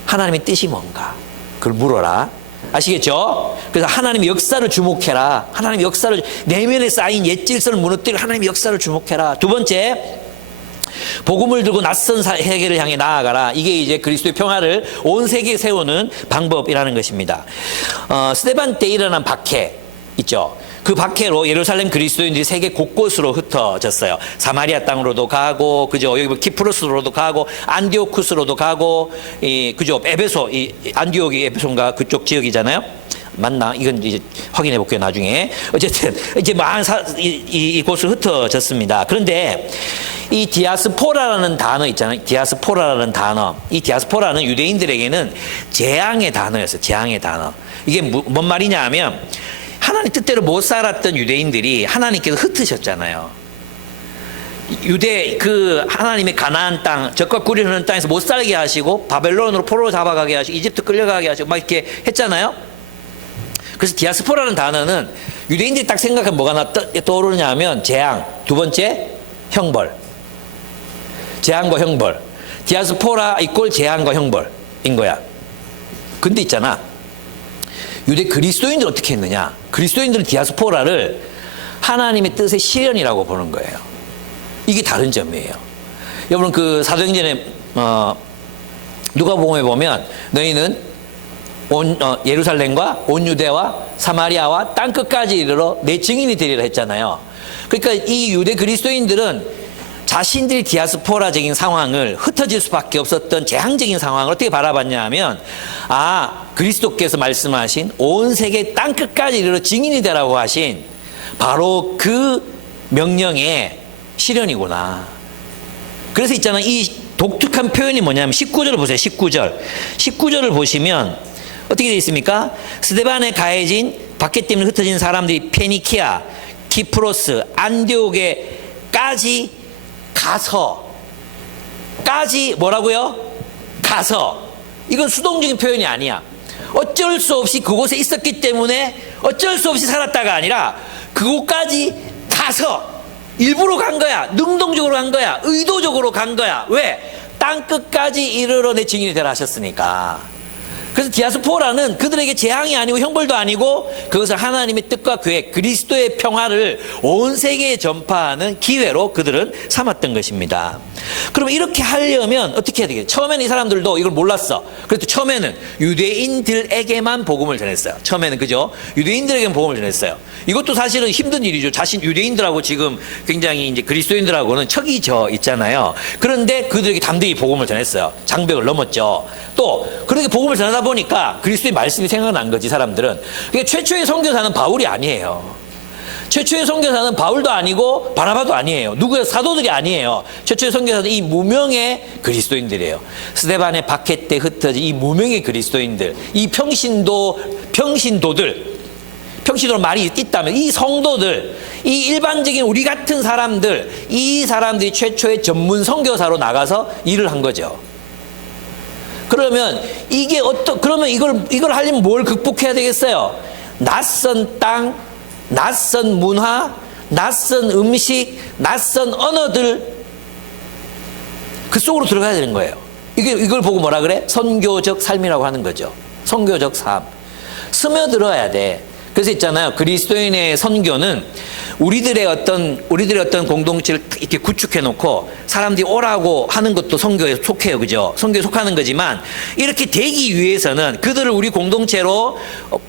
하나님의 뜻이 뭔가 그걸 물어라. 아시겠죠? 그래서 하나님의 역사를 주목해라. 하나님의 역사를 내면에 쌓인 옛 질서를 무너뜨리고 하나님의 역사를 주목해라. 두 번째 복음을 들고 낯선 세계를 향해 나아가라. 이게 이제 그리스도의 평화를 온 세계에 세우는 방법이라는 것입니다. 스데반 때 일어난 박해 있죠. 그 박해로 예루살렘 그리스도인들이 세계 곳곳으로 흩어졌어요. 사마리아 땅으로도 가고, 그죠? 여기 키프로스로도 가고, 안디오쿠스로도 가고, 그죠? 에베소, 안디옥이 에베소인가 그쪽 지역이잖아요. 맞나? 이건 이제 확인해 볼게요, 나중에. 어쨌든, 이제 이곳으로 흩어졌습니다. 그런데, 이 디아스포라라는 단어 있잖아요. 디아스포라라는 단어. 이 디아스포라는 유대인들에게는 재앙의 단어였어요. 재앙의 단어. 이게 뭔 말이냐 하면, 하나님 뜻대로 못 살았던 유대인들이 하나님께서 흩으셨잖아요. 하나님의 가나안 땅, 젖과 꿀이 흐르는 땅에서 못 살게 하시고, 바벨론으로 포로로 잡아가게 하시고, 이집트 끌려가게 하시고, 막 이렇게 했잖아요. 그래서 디아스포라는 단어는 유대인들이 딱 생각하면 뭐가 떠오르냐 하면 재앙, 두 번째 형벌. 재앙과 형벌. 디아스포라 이꼴 재앙과 형벌인 거야. 근데 있잖아. 유대 그리스도인들 어떻게 했느냐? 그리스도인들은 디아스포라를 하나님의 뜻의 실현이라고 보는 거예요. 이게 다른 점이에요. 여러분 그 사도행전에 누가복음에 보면 너희는 예루살렘과 온 유대와 사마리아와 땅 끝까지 이르러 내 증인이 되리라 했잖아요. 그러니까 이 유대 그리스도인들은 자신들이 디아스포라적인 상황을 흩어질 수밖에 없었던 재앙적인 상황을 어떻게 바라봤냐 하면 그리스도께서 말씀하신 온 세계 땅 끝까지 이르러 증인이 되라고 하신 바로 그 명령의 실현이구나. 그래서 있잖아요. 이 독특한 표현이 뭐냐면 19절을 보세요. 19절을 보시면 어떻게 되어 있습니까? 스데반에 가해진 박해 때문에 흩어진 사람들이 페니키아, 키프로스, 안디옥에까지 가서 뭐라고요? 가서. 이건 수동적인 표현이 아니야. 어쩔 수 없이 그곳에 있었기 때문에 어쩔 수 없이 살았다가 아니라 그곳까지 가서 일부러 간 거야. 능동적으로 간 거야. 의도적으로 간 거야. 왜? 땅끝까지 이르러 내 증인이 되라 하셨으니까. 그래서 디아스포라는 그들에게 재앙이 아니고 형벌도 아니고 그것을 하나님의 뜻과 계획, 그리스도의 평화를 온 세계에 전파하는 기회로 그들은 삼았던 것입니다. 그럼 이렇게 하려면 어떻게 해야 되겠어요? 처음에는 이 사람들도 이걸 몰랐어. 그래도 처음에는 유대인들에게만 복음을 전했어요. 처음에는 그죠? 유대인들에게만 복음을 전했어요. 이것도 사실은 힘든 일이죠. 유대인들하고 지금 굉장히 이제 그리스도인들하고는 척이 져 있잖아요. 그런데 그들에게 담대히 복음을 전했어요. 장벽을 넘었죠. 또 그렇게 복음을 전하다 보니까 그리스도의 말씀이 생각난 거지, 사람들은. 그러니까 최초의 선교사는 바울이 아니에요. 최초의 선교사는 바울도 아니고 바나바도 아니에요. 누구예요? 사도들이 아니에요. 최초의 선교사는 이 무명의 그리스도인들이에요. 스데반의 박해 때 흩어진 이 무명의 그리스도인들, 이 평신도들, 평신도로 말이 있다면 이 성도들, 이 일반적인 우리 같은 사람들, 이 사람들이 최초의 전문 선교사로 나가서 일을 한 거죠. 그러면 그러면 이걸 하려면 뭘 극복해야 되겠어요? 낯선 땅, 낯선 문화, 낯선 음식, 낯선 언어들, 그 속으로 들어가야 되는 거예요. 이걸 보고 뭐라 그래? 선교적 삶이라고 하는 거죠. 선교적 삶. 스며들어야 돼. 그래서 있잖아요. 그리스도인의 선교는 우리들의 어떤 공동체를 이렇게 구축해 놓고 사람들이 오라고 하는 것도 선교에 속해요. 그죠? 선교에 속하는 거지만 이렇게 되기 위해서는 그들을 우리 공동체로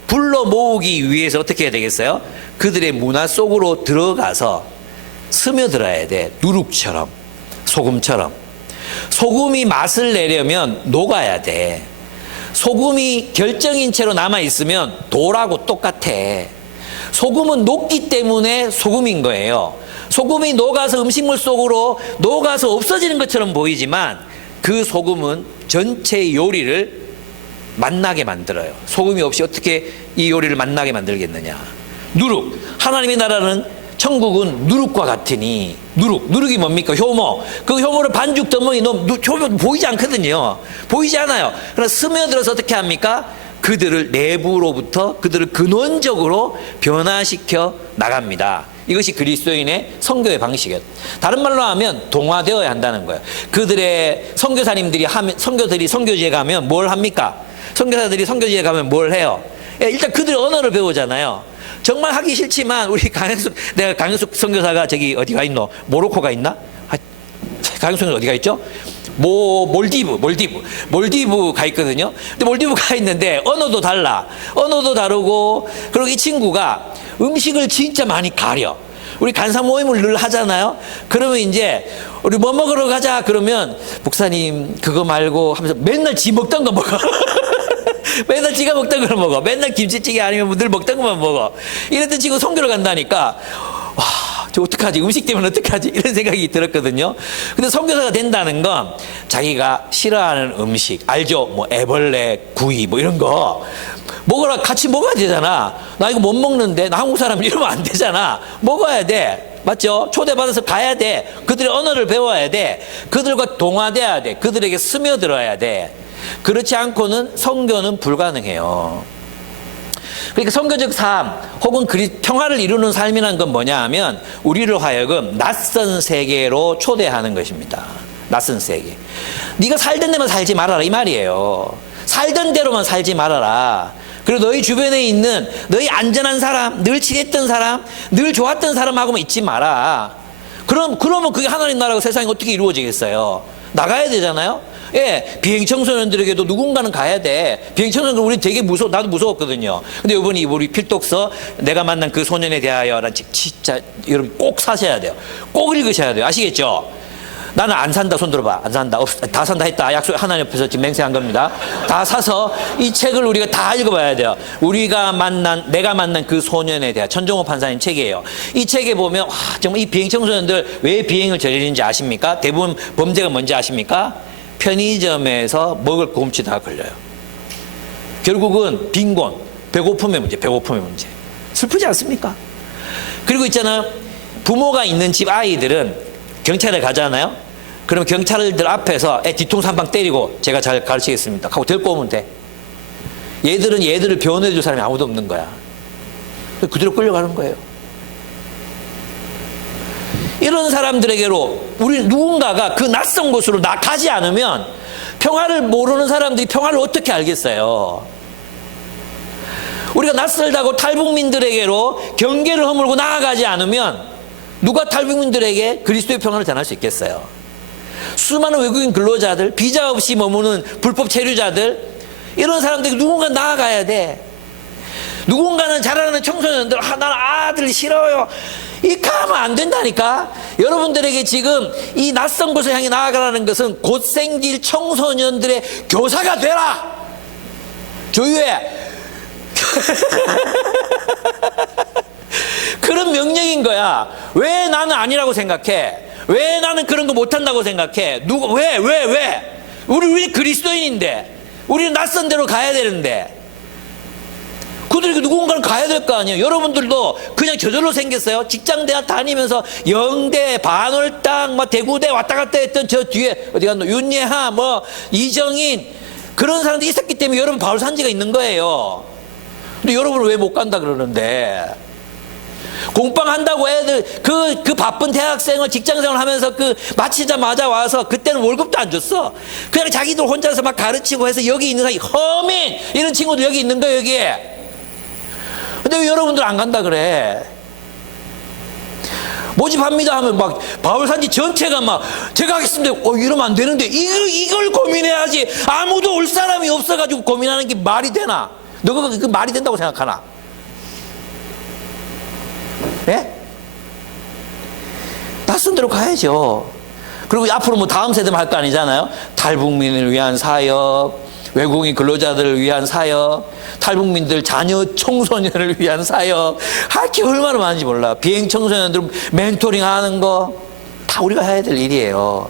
불러 모으기 위해서 어떻게 해야 되겠어요? 그들의 문화 속으로 들어가서 스며들어야 돼. 누룩처럼, 소금처럼. 소금이 맛을 내려면 녹아야 돼. 소금이 결정인 채로 남아있으면 돌하고 똑같아. 소금은 녹기 때문에 소금인 거예요. 소금이 녹아서 음식물 속으로 녹아서 없어지는 것처럼 보이지만 그 소금은 전체 요리를 맛나게 만들어요. 소금이 없이 어떻게 이 요리를 맛나게 만들겠느냐. 누룩. 하나님의 나라는 천국은 누룩과 같으니. 누룩이 뭡니까? 효모. 그 효모를 반죽 덩어리 넣으면 효모 보이지 않거든요. 보이지 않아요. 그러나 스며들어서 어떻게 합니까? 그들을 내부로부터 그들을 근원적으로 변화시켜 나갑니다. 이것이 그리스도인의 선교의 방식이에요. 다른 말로 하면 동화되어야 한다는 거예요. 그들의 선교들이 선교지에 가면 뭘 합니까? 선교사들이 선교지에 가면 뭘 해요? 일단 그들의 언어를 배우잖아요. 정말 하기 싫지만 우리 강영숙 선교사가 저기 어디가 있노? 모로코가 있나? 강영숙은 어디가 있죠? 몰디브 가 있거든요. 근데 몰디브 가 있는데 언어도 다르고, 그리고 이 친구가 음식을 진짜 많이 가려. 우리 간사 모임을 늘 하잖아요. 그러면 이제 우리 뭐 먹으러 가자 그러면 목사님 그거 말고 하면서 맨날 지 먹던 거 먹어. 맨날 지가 먹던 걸 먹어. 맨날 김치찌개 아니면 늘 먹던 것만 먹어. 이랬던 친구 선교를 간다니까 와, 저 어떡하지? 음식 때문에 어떡하지? 이런 생각이 들었거든요. 근데 선교사가 된다는 건 자기가 싫어하는 음식, 알죠? 뭐 애벌레, 구이 뭐 이런 거 먹으라 같이 먹어야 되잖아. 나 이거 못 먹는데, 나 한국 사람 이러면 안 되잖아. 먹어야 돼. 맞죠? 초대받아서 가야 돼. 그들의 언어를 배워야 돼. 그들과 동화돼야 돼. 그들에게 스며들어야 돼. 그렇지 않고는 선교는 불가능해요. 그러니까 선교적 삶 혹은 평화를 이루는 삶이라는 건 뭐냐 하면 우리를 하여금 낯선 세계로 초대하는 것입니다. 낯선 세계. 네가 살던 데만 살지 말아라 이 말이에요. 살던 대로만 살지 말아라. 그리고 너희 주변에 있는 너희 안전한 사람, 늘 친했던 사람, 늘 좋았던 사람하고만 있지 마라. 그러면 그게 하나님 나라가 세상에 어떻게 이루어지겠어요? 나가야 되잖아요. 예, 비행 청소년들에게도 누군가는 가야 돼. 비행 청소년들 우리 되게 나도 무서웠거든요. 근데 이번에 우리 필독서 내가 만난 그 소년에 대하여라는 책 진짜 여러분 꼭 사셔야 돼요. 꼭 읽으셔야 돼요. 아시겠죠? 나는 안 산다. 손 들어봐. 안 산다. 다 산다 했다. 약속 하나님 앞에서 지금 맹세한 겁니다. 다 사서 이 책을 우리가 다 읽어봐야 돼요. 내가 만난 그 소년에 대한 천정호 판사님 책이에요. 이 책에 보면 와, 정말 이 비행 청소년들 왜 비행을 저지르는지 아십니까? 대부분 범죄가 뭔지 아십니까? 편의점에서 먹을 거 훔치다가 걸려요. 결국은 빈곤, 배고픔의 문제. 슬프지 않습니까? 그리고 있잖아, 부모가 있는 집 아이들은 경찰에 가잖아요. 그러면 경찰들 앞에서 애 뒤통수 한 방 때리고 제가 잘 가르치겠습니다 하고 데리고 오면 돼. 얘들을 변호해 줄 사람이 아무도 없는 거야. 그대로 끌려가는 거예요. 이런 사람들에게로 우리 누군가가 그 낯선 곳으로 가지 않으면 평화를 모르는 사람들이 평화를 어떻게 알겠어요? 우리가 낯설다고 탈북민들에게로 경계를 허물고 나아가지 않으면 누가 탈북민들에게 그리스도의 평화를 전할 수 있겠어요? 수많은 외국인 근로자들, 비자 없이 머무는 불법 체류자들, 이런 사람들이 누군가 나아가야 돼. 누군가는 자라는 청소년들, 나는 아들 싫어요. 이렇게 하면 안 된다니까. 여러분들에게 지금 이 낯선 곳을 향해 나아가라는 것은 곧 생길 청소년들의 교사가 되라. 조유해. 그런 명령인 거야. 왜 나는 아니라고 생각해? 왜 나는 그런 거 못한다고 생각해? 왜? 우리 그리스도인인데. 우리는 낯선 데로 가야 되는데. 그들이 누군가는 가야 될 거 아니에요. 여러분들도 그냥 저절로 생겼어요. 직장 대학 다니면서 영대, 반월당, 대구대 왔다 갔다 했던 저 뒤에 어디 갔노? 윤예하, 이정인, 그런 사람들이 있었기 때문에 여러분 바울산지가 있는 거예요. 근데 여러분은 왜 못 간다 그러는데? 공방한다고 애들 그 바쁜 대학생을 직장생활 하면서 마치자마자 와서 그때는 월급도 안 줬어. 그냥 자기들 혼자서 막 가르치고 해서 여기 있는 사람 허민 이런 친구들 여기 있는 거 여기에. 근데 왜 여러분들 안 간다 그래? 모집합니다 하면 막 바울산지 전체가 막 제가 하겠습니다. 이러면 안 되는데 이걸 고민해야지. 아무도 올 사람이 없어가지고 고민하는 게 말이 되나? 너가 그 말이 된다고 생각하나? 예? 낯선 데로 가야죠. 그리고 앞으로 다음 세대만 할 거 아니잖아요. 탈북민을 위한 사역, 외국인 근로자들을 위한 사역, 탈북민들 자녀 청소년을 위한 사역, 할 게 얼마나 많은지 몰라. 비행 청소년들 멘토링 하는 거 다 우리가 해야 될 일이에요.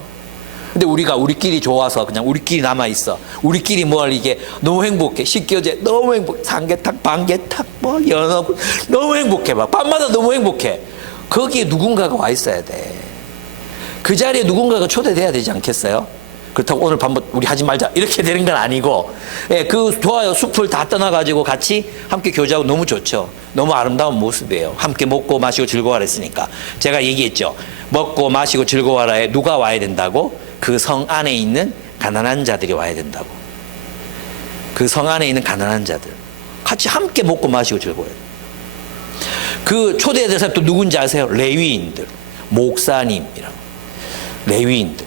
근데 우리끼리 좋아서 그냥 우리끼리 남아있어. 우리끼리 이게 너무 행복해. 식교제 너무 행복해. 삼계탕, 반계탕, 연어 너무 행복해. 밤마다 너무 행복해. 거기에 누군가가 와 있어야 돼. 그 자리에 누군가가 초대돼야 되지 않겠어요? 그렇다고 오늘 밤 우리 하지 말자 이렇게 되는 건 아니고, 좋아요. 숲을 다 떠나가지고 같이 함께 교제하고 너무 좋죠. 너무 아름다운 모습이에요. 함께 먹고 마시고 즐거워하라 했으니까. 제가 얘기했죠. 먹고 마시고 즐거워하라에 누가 와야 된다고? 그 성 안에 있는 가난한 자들이 와야 된다고. 그 성 안에 있는 가난한 자들 같이 함께 먹고 마시고 즐거워해요. 그 초대된 사람 또 누군지 아세요? 레위인들, 목사님이랑 레위인들.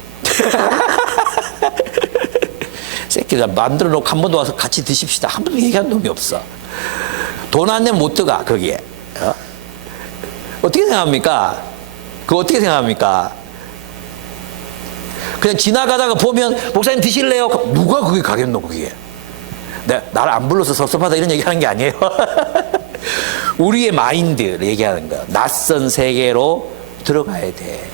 새끼들 만들어 놓고 한 번도 와서 같이 드십시다. 한 번도 얘기한 놈이 없어. 돈 안 내면 못 들어가 거기에. 어떻게 생각합니까? 그거 어떻게 생각합니까? 그냥 지나가다가 보면 목사님 드실래요? 누가 거기 가겠노 거기에? 나를 안 불러서 섭섭하다 이런 얘기하는 게 아니에요. 우리의 마인드 얘기하는 거야. 낯선 세계로 들어가야 돼.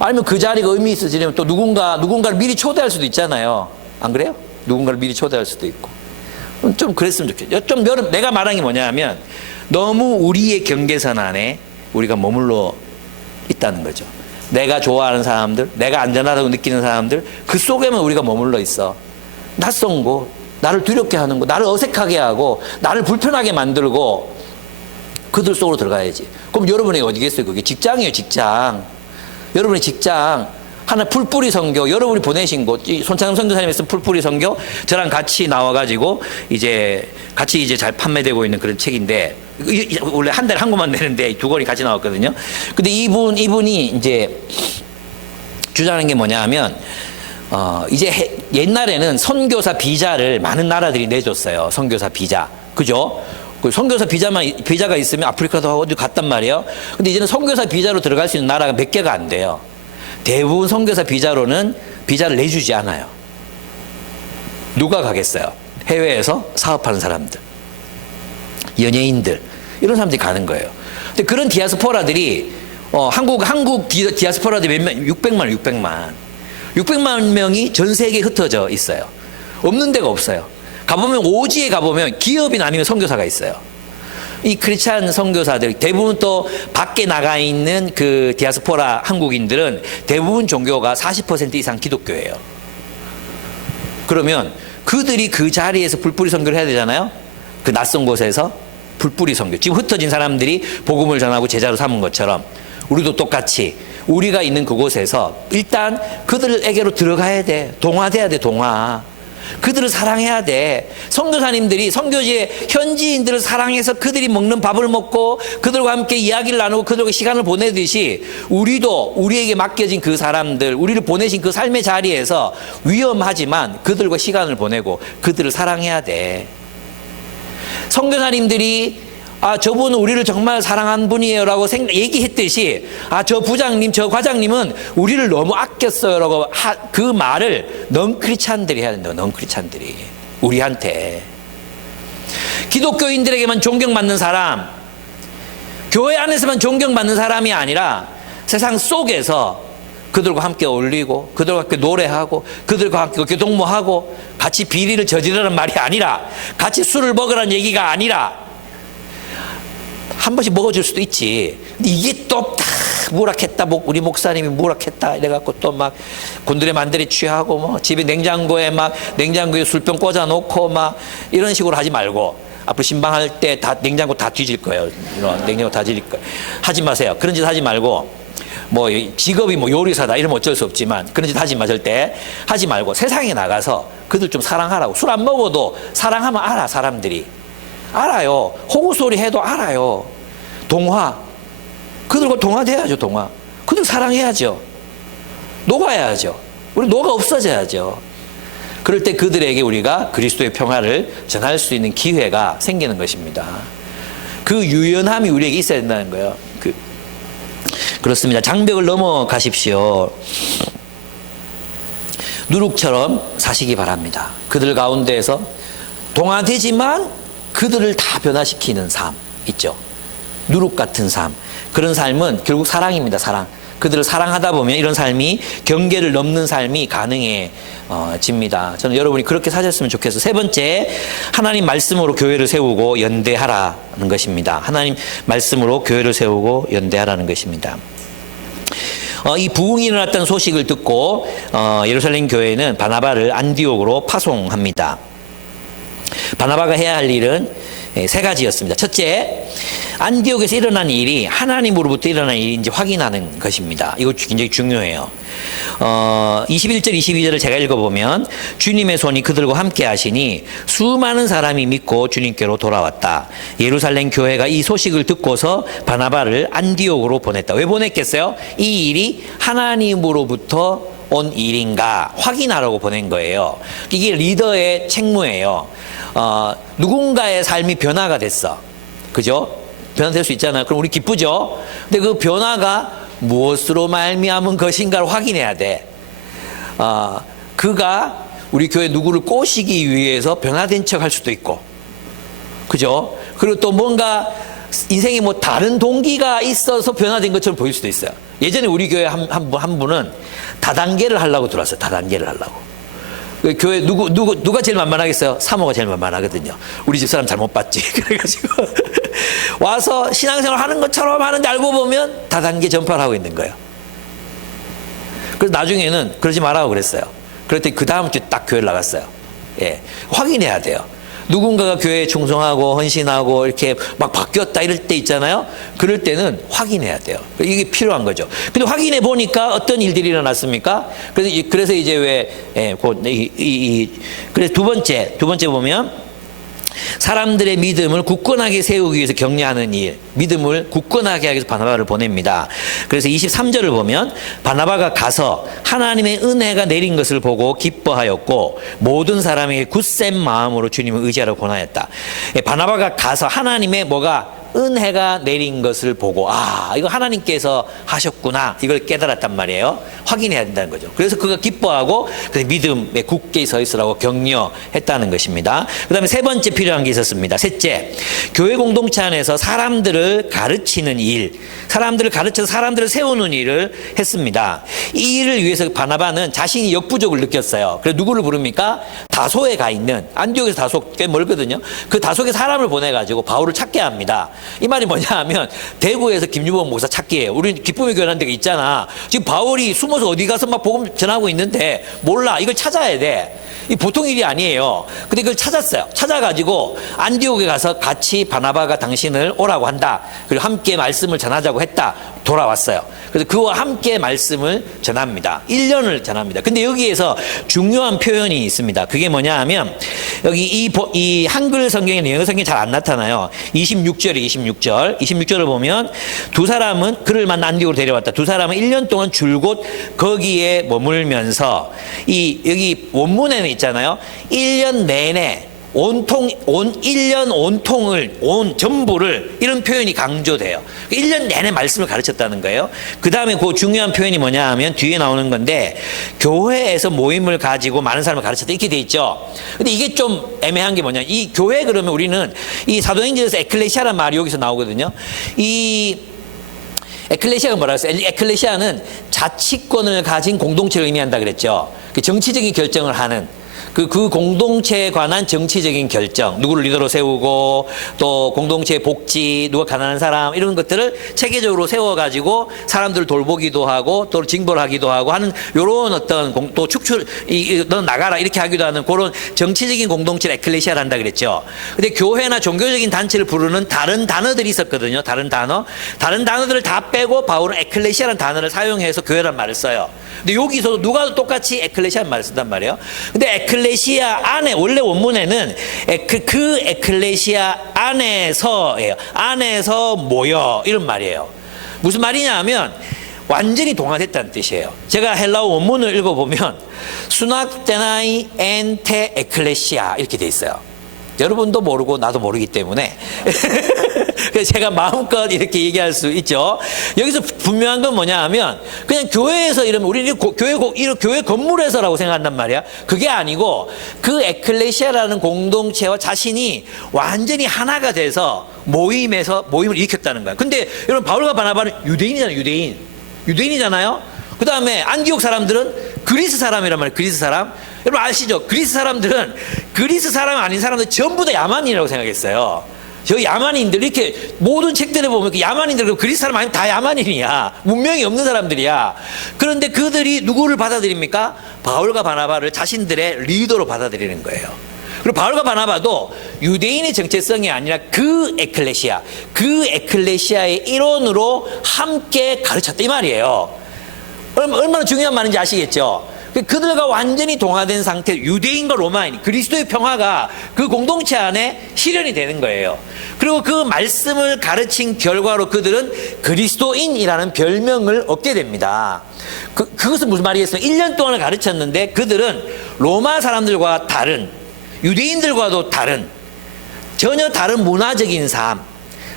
아니면 그 자리가 의미 있어지려면 또 누군가를 미리 초대할 수도 있잖아요. 안 그래요? 누군가를 미리 초대할 수도 있고. 좀 그랬으면 좋겠죠. 내가 말한 게 뭐냐면 너무 우리의 경계선 안에 우리가 머물러 있다는 거죠. 내가 좋아하는 사람들, 내가 안전하다고 느끼는 사람들, 그 속에만 우리가 머물러 있어. 낯선 곳, 나를 두렵게 하는 거, 나를 어색하게 하고, 나를 불편하게 만들고, 그들 속으로 들어가야지. 그럼 여러분이 어디겠어요? 그게 직장이에요, 직장. 여러분의 직장, 하나 풀뿌리 선교, 여러분이 보내신 곳, 손창흠 선교사님이 쓴 풀뿌리 선교, 저랑 같이 나와가지고, 같이 잘 판매되고 있는 그런 책인데, 원래 한 달에 한 권만 내는데 두 권이 같이 나왔거든요. 근데 이분이 이제 주장하는 게 뭐냐 하면, 옛날에는 선교사 비자를 많은 나라들이 내줬어요. 선교사 비자. 그죠? 그 선교사 비자가 있으면 아프리카도 어디 갔단 말이에요. 근데 이제는 선교사 비자로 들어갈 수 있는 나라가 몇 개가 안 돼요. 대부분 선교사 비자로는 비자를 내주지 않아요. 누가 가겠어요? 해외에서 사업하는 사람들, 연예인들, 이런 사람들이 가는 거예요. 근데 그런 디아스포라들이 한국 디아스포라들이 몇 명? 600만 명이 전 세계에 흩어져 있어요. 없는 데가 없어요. 가보면 오지에 가보면 기업인 아니면 선교사가 있어요. 이 크리스찬 선교사들 대부분 또 밖에 나가 있는 그 디아스포라 한국인들은 대부분 종교가 40% 이상 기독교예요. 그러면 그들이 그 자리에서 불뿌리 선교를 해야 되잖아요. 그 낯선 곳에서 불뿌리 선교. 지금 흩어진 사람들이 복음을 전하고 제자로 삼은 것처럼 우리도 똑같이 우리가 있는 그곳에서 일단 그들에게로 들어가야 돼. 동화돼야 돼, 동화. 그들을 사랑해야 돼. 선교사님들이 선교지의 현지인들을 사랑해서 그들이 먹는 밥을 먹고 그들과 함께 이야기를 나누고 그들과 시간을 보내듯이 우리도 우리에게 맡겨진 그 사람들, 우리를 보내신 그 삶의 자리에서 위험하지만 그들과 시간을 보내고 그들을 사랑해야 돼. 선교사님들이 저분은 우리를 정말 사랑한 분이에요 라고 얘기했듯이 저 부장님, 저 과장님은 우리를 너무 아꼈어요 라고 그 말을 넌크리스찬들이 해야 된다고. 넌크리스찬들이 우리한테. 기독교인들에게만 존경받는 사람, 교회 안에서만 존경받는 사람이 아니라 세상 속에서 그들과 함께 어울리고 그들과 함께 노래하고 그들과 함께 교동무하고 같이 비리를 저지르라는 말이 아니라 같이 술을 먹으라는 얘기가 아니라 한 번씩 먹어줄 수도 있지. 근데 이게 또 다 무락했다. 우리 목사님이 무락했다. 이래갖고 또 막 곤드레 만드레 취하고 뭐 집에 냉장고에 술병 꽂아놓고 막 이런 식으로 하지 말고 앞으로 신방할 때 다 냉장고 다 뒤질 거예요. 냉장고 다 뒤질 거예요. 하지 마세요. 그런 짓 하지 말고 뭐 직업이 뭐 요리사다 이러면 어쩔 수 없지만 그런 짓 하지 마실 때 하지 말고 세상에 나가서 그들 좀 사랑하라고. 술 안 먹어도 사랑하면 알아. 사람들이 알아요. 호구소리 해도 알아요. 동화. 그들과 동화돼야죠. 동화. 그들 사랑해야죠. 녹아야죠. 우리 녹아 없어져야죠. 그럴 때 그들에게 우리가 그리스도의 평화를 전할 수 있는 기회가 생기는 것입니다. 그 유연함이 우리에게 있어야 된다는 거예요. 그렇습니다. 장벽을 넘어가십시오. 누룩처럼 사시기 바랍니다. 그들 가운데에서 동화되지만 그들을 다 변화시키는 삶 있죠. 누룩 같은 삶. 그런 삶은 결국 사랑입니다. 사랑. 그들을 사랑하다 보면 이런 삶이 경계를 넘는 삶이 가능해집니다. 저는 여러분이 그렇게 사셨으면 좋겠어요. 세 번째, 하나님 말씀으로 교회를 세우고 연대하라는 것입니다. 하나님 말씀으로 교회를 세우고 연대하라는 것입니다. 이 부흥이 일어났다는 소식을 듣고 예루살렘 교회는 바나바를 안디옥으로 파송합니다. 바나바가 해야 할 일은 세 가지였습니다. 첫째, 안디옥에서 일어난 일이 하나님으로부터 일어난 일인지 확인하는 것입니다. 이거 굉장히 중요해요. 21절, 22절을 제가 읽어보면 주님의 손이 그들과 함께 하시니 수많은 사람이 믿고 주님께로 돌아왔다. 예루살렘 교회가 이 소식을 듣고서 바나바를 안디옥으로 보냈다. 왜 보냈겠어요? 이 일이 하나님으로부터 온 일인가 확인하라고 보낸 거예요. 이게 리더의 책무예요. 누군가의 삶이 변화가 됐어. 그죠? 변화될 수 있잖아요. 그럼 우리 기쁘죠? 근데 그 변화가 무엇으로 말미암은 것인가를 확인해야 돼. 그가 우리 교회 누구를 꼬시기 위해서 변화된 척 할 수도 있고. 그죠? 그리고 또 뭔가 인생에 뭐 다른 동기가 있어서 변화된 것처럼 보일 수도 있어요. 예전에 우리 교회 한 분은 다단계를 하려고 들어왔어요. 다단계를 하려고. 교회 누가 제일 만만하겠어요? 사모가 제일 만만하거든요. 우리 집 사람 잘못 봤지. 그래가지고 와서 신앙생활 하는 것처럼 하는데 알고 보면 다단계 전파를 하고 있는 거예요. 그래서 나중에는 그러지 말라고 그랬어요. 그랬더니 그 다음 주에 딱 교회를 나갔어요. 예, 확인해야 돼요. 누군가가 교회에 충성하고 헌신하고 이렇게 막 바뀌었다 이럴 때 있잖아요. 그럴 때는 확인해야 돼요. 이게 필요한 거죠. 근데 확인해 보니까 어떤 일들이 일어났습니까? 그래서 이제 그래서 두 번째 보면 사람들의 믿음을 굳건하게 세우기 위해서 격려하는 일, 믿음을 굳건하게 하기 위해서 바나바를 보냅니다. 그래서 23절을 보면 바나바가 가서 하나님의 은혜가 내린 것을 보고 기뻐하였고 모든 사람에게 굳센 마음으로 주님을 의지하라고 권하였다. 바나바가 가서 하나님의 은혜가 내린 것을 보고 이거 하나님께서 하셨구나 이걸 깨달았단 말이에요. 확인해야 된다는 거죠. 그래서 그가 기뻐하고 믿음에 굳게 서 있으라고 격려했다는 것입니다. 그 다음에 세 번째 필요한 게 있었습니다. 셋째, 교회 공동체 안에서 사람들을 가르치는 일, 사람들을 가르쳐서 사람들을 세우는 일을 했습니다. 이 일을 위해서 바나바는 자신이 역부족을 느꼈어요. 그래서 누구를 부릅니까? 다소에 가 있는, 안디옥에서 다소 꽤 멀거든요. 그 다소에 사람을 보내가지고 바울을 찾게 합니다. 이 말이 뭐냐 하면 대구에서 김유범 목사 찾기예요. 우리 기쁨의 교회라는 데가 있잖아. 지금 바울이 숨어서 어디 가서 막 복음 전하고 있는데 몰라. 이걸 찾아야 돼. 이 보통 일이 아니에요. 근데 그걸 찾았어요. 찾아가지고 안디옥에 가서 같이 바나바가 당신을 오라고 한다. 그리고 함께 말씀을 전하자고 했다. 돌아왔어요. 그래서 그와 함께 말씀을 전합니다. 1년을 전합니다. 근데 여기에서 중요한 표현이 있습니다. 그게 뭐냐 하면 여기 이 한글 성경에는 영어 성경이 잘 안 나타나요. 26절에 26절을 보면 두 사람은 그를 만나 안디옥으로 데려왔다. 두 사람은 1년 동안 줄곧 거기에 머물면서 여기 원문에는 있잖아요. 1년 내내 온통 1년 온통을 전부를 이런 표현이 강조돼요. 1년 내내 말씀을 가르쳤다는 거예요. 그 다음에 그 중요한 표현이 뭐냐 하면 뒤에 나오는 건데 교회에서 모임을 가지고 많은 사람을 가르쳤다 이렇게 돼 있죠. 근데 이게 좀 애매한 게 뭐냐, 이 교회 그러면 우리는 이 사도행전에서 에클레시아라는 말이 여기서 나오거든요. 이 에클레시아가 뭐라고 했어요? 에클레시아는 자치권을 가진 공동체를 의미한다 그랬죠. 정치적인 결정을 하는 그 공동체에 관한 정치적인 결정, 누구를 리더로 세우고 또 공동체의 복지, 누가 가난한 사람 이런 것들을 체계적으로 세워가지고 사람들을 돌보기도 하고 또 징벌 하기도 하고 하는 요런 어떤 또 축출, 너 나가라 이렇게 하기도 하는 그런 정치적인 공동체를 에클레시아를 한다 그랬죠. 근데 교회나 종교적인 단체를 부르는 다른 단어들이 있었거든요. 다른 단어들을 다 빼고 바울은 에클레시아라는 단어를 사용해서 교회란 말을 써요. 근데 여기서도 누가 똑같이 에클레시아라는 말을 쓴단 말이에요. 근데 에클레시아 안에 원래 원문에는 그 에클레시아 안에서예요. 안에서 모여 이런 말이에요. 무슨 말이냐 하면 완전히 동화됐다는 뜻이에요. 제가 헬라어 원문을 읽어보면 수낙데나이 엔테 에클레시아 이렇게 돼 있어요. 여러분도 모르고 나도 모르기 때문에 그래서 제가 마음껏 이렇게 얘기할 수 있죠. 여기서 분명한 건 뭐냐 하면 그냥 교회에서 이러면 우리는 교회 건물에서라고 생각한단 말이야. 그게 아니고 그 에클레시아라는 공동체와 자신이 완전히 하나가 돼서 모임을 일으켰다는 거야. 근데 여러분 바울과 바나바는 유대인이잖아요. 그 다음에 안디옥 사람들은 그리스 사람이란 말이에요. 그리스 사람. 여러분 아시죠? 그리스 사람들은 그리스 사람 아닌 사람들 전부 다 야만인이라고 생각했어요. 저 야만인들 이렇게 모든 책들에 보면 그 야만인들 그리스 사람 아니면 다 야만인이야. 문명이 없는 사람들이야. 그런데 그들이 누구를 받아들입니까? 바울과 바나바를 자신들의 리더로 받아들이는 거예요. 그리고 바울과 바나바도 유대인의 정체성이 아니라 그 에클레시아의 일원으로 함께 가르쳤다 이 말이에요. 얼마나 중요한 말인지 아시겠죠? 그들과 완전히 동화된 상태, 유대인과 로마인, 그리스도의 평화가 그 공동체 안에 실현이 되는 거예요. 그리고 그 말씀을 가르친 결과로 그들은 그리스도인이라는 별명을 얻게 됩니다. 그것은 무슨 말이겠어요? 1년 동안을 가르쳤는데 그들은 로마 사람들과 다른, 유대인들과도 다른, 전혀 다른 문화적인 삶,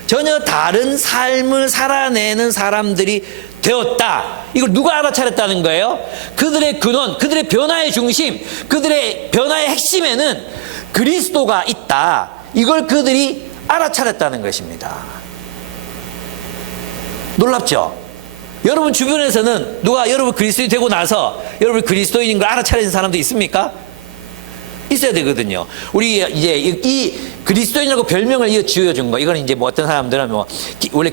전혀 다른 삶을 살아내는 사람들이 되었다. 이걸 누가 알아차렸다는 거예요? 그들의 근원, 그들의 변화의 중심, 그들의 변화의 핵심에는 그리스도가 있다. 이걸 그들이 알아차렸다는 것입니다. 놀랍죠? 여러분 주변에서는 누가 여러분 그리스도인이 되고 나서 여러분 그리스도인인 걸 알아차리는 사람도 있습니까? 있어야 되거든요. 우리 이제 이 그리스도인이라고 별명을 지어준 거, 이건 이제 뭐 어떤 사람들은 원래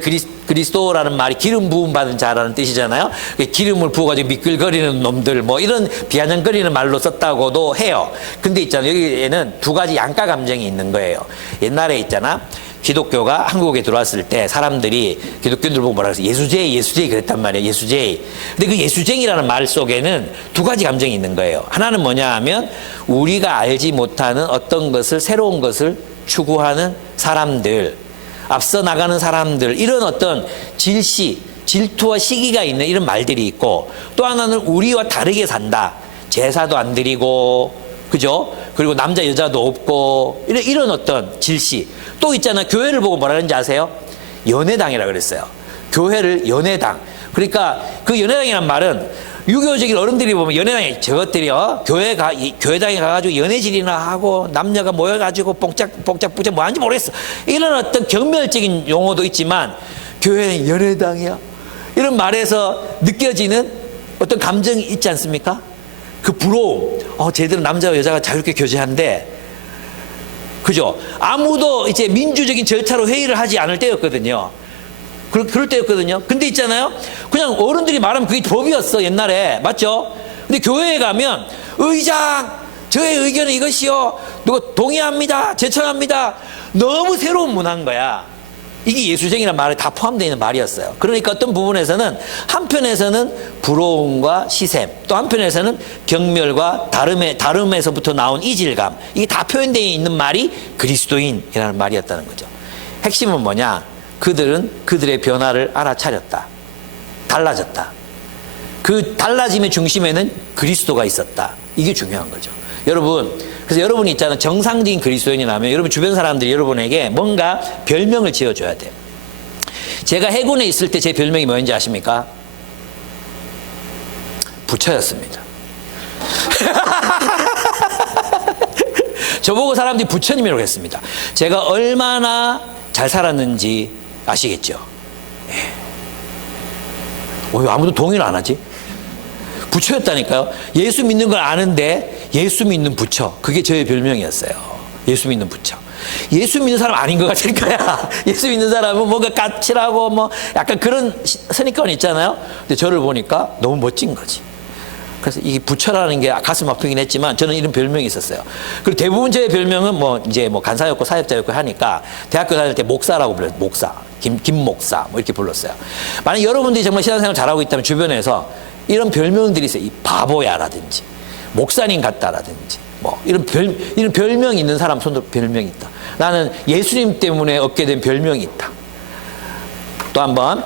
그리스도라는 말이 기름 부음 받은 자라는 뜻이잖아요. 기름을 부어가지고 미끌거리는 놈들 뭐 이런 비아냥거리는 말로 썼다고도 해요. 근데 있잖아요. 여기에는 두 가지 양가 감정이 있는 거예요. 옛날에 있잖아. 기독교가 한국에 들어왔을 때 사람들이 기독교인들 보고 뭐라 그랬어요? 예수제이 그랬단 말이에요. 예수제이. 근데 그 예수쟁이라는 말 속에는 두 가지 감정이 있는 거예요. 하나는 뭐냐 하면 우리가 알지 못하는 어떤 것을, 새로운 것을 추구하는 사람들, 앞서 나가는 사람들, 이런 어떤 질투와 시기가 있는 이런 말들이 있고, 또 하나는 우리와 다르게 산다. 제사도 안 드리고, 그죠? 그리고 남자 여자도 없고 이런 어떤 질시. 또 있잖아. 교회를 보고 뭐라 그러는지 아세요? 연회당이라 그랬어요. 교회를 연회당. 그러니까 그 연회당이란 말은 유교적인 어른들이 보면 연회당이 저것들이요. 교회당에 가가지고 연애질이나 하고 남녀가 모여가지고 뽕짝 뭐 하는지 모르겠어. 이런 어떤 경멸적인 용어도 있지만 교회는 연회당이야. 이런 말에서 느껴지는 어떤 감정이 있지 않습니까? 그 부러움. 쟤들은 남자와 여자가 자유롭게 교제한데, 그죠? 아무도 이제 민주적인 절차로 회의를 하지 않을 때였거든요. 그럴 때였거든요. 근데 있잖아요. 그냥 어른들이 말하면 그게 법이었어, 옛날에. 맞죠? 근데 교회에 가면 의장, 저의 의견은 이것이요. 누가 동의합니다. 제청합니다. 너무 새로운 문화인 거야. 이게 예수쟁이라는 말에 다 포함되어 있는 말이었어요. 그러니까 어떤 부분에서는 한편에서는 부러움과 시샘, 또 한편에서는 경멸과 다름에서부터 나온 이질감, 이게 다 표현되어 있는 말이 그리스도인이라는 말이었다는 거죠. 핵심은 뭐냐? 그들은 그들의 변화를 알아차렸다. 달라졌다. 그 달라짐의 중심에는 그리스도가 있었다. 이게 중요한 거죠. 여러분, 그래서 여러분이 있잖아요. 정상적인 그리스도인이라면 여러분 주변 사람들이 여러분에게 뭔가 별명을 지어줘야 돼요. 제가 해군에 있을 때 제 별명이 뭐였는지 아십니까? 부처였습니다. 저보고 사람들이 부처님이라고 했습니다. 제가 얼마나 잘 살았는지 아시겠죠? 왜 아무도 동의를 안 하지? 부처였다니까요. 예수 믿는 걸 아는데 예수 믿는 부처, 그게 저의 별명이었어요. 예수 믿는 부처. 예수 믿는 사람 아닌 것 같을 거야. 예수 믿는 사람은 뭔가 까칠하고 뭐 약간 그런 선입견이 있잖아요. 근데 저를 보니까 너무 멋진 거지. 그래서 이 부처라는 게 가슴 아프긴 했지만 저는 이런 별명이 있었어요. 그리고 대부분 저의 별명은 뭐 이제 뭐 간사였고 사역자였고 하니까 대학교 다닐 때 목사라고 불렀어요. 목사, 김 목사 뭐 이렇게 불렀어요. 만약 여러분들이 정말 신앙생활 잘하고 있다면 주변에서 이런 별명들이 있어요. 이 바보야라든지 목사님 같다라든지 뭐 이런 별명이 있는 사람 손으로 별명이 있다. 나는 예수님 때문에 얻게 된 별명이 있다. 또 한번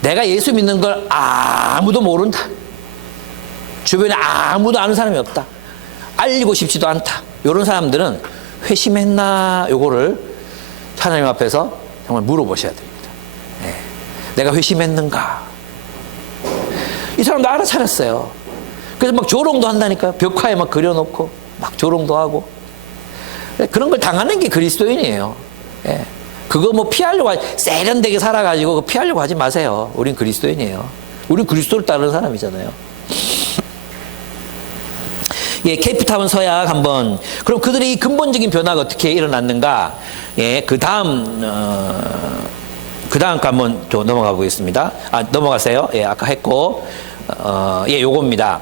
내가 예수 믿는 걸 아무도 모른다. 주변에 아무도 아는 사람이 없다. 알리고 싶지도 않다. 이런 사람들은 회심했나 요거를 하나님 앞에서 정말 물어보셔야 됩니다. 네. 내가 회심했는가? 이 사람도 알아차렸어요. 그래서 막 조롱도 한다니까요. 벽화에 막 그려놓고 막 조롱도 하고. 그런 걸 당하는 게 그리스도인이에요. 예. 그거 뭐 피하려고 세련되게 살아가지고 피하려고 하지 마세요. 우린 그리스도인이에요. 우린 그리스도를 따르는 사람이잖아요. 예, 케이프타운 서약 한번. 그럼 그들의 이 근본적인 변화가 어떻게 일어났는가? 예, 그 다음 거 한번 또 넘어가 보겠습니다. 넘어가세요. 예, 아까 했고. 예, 요겁니다.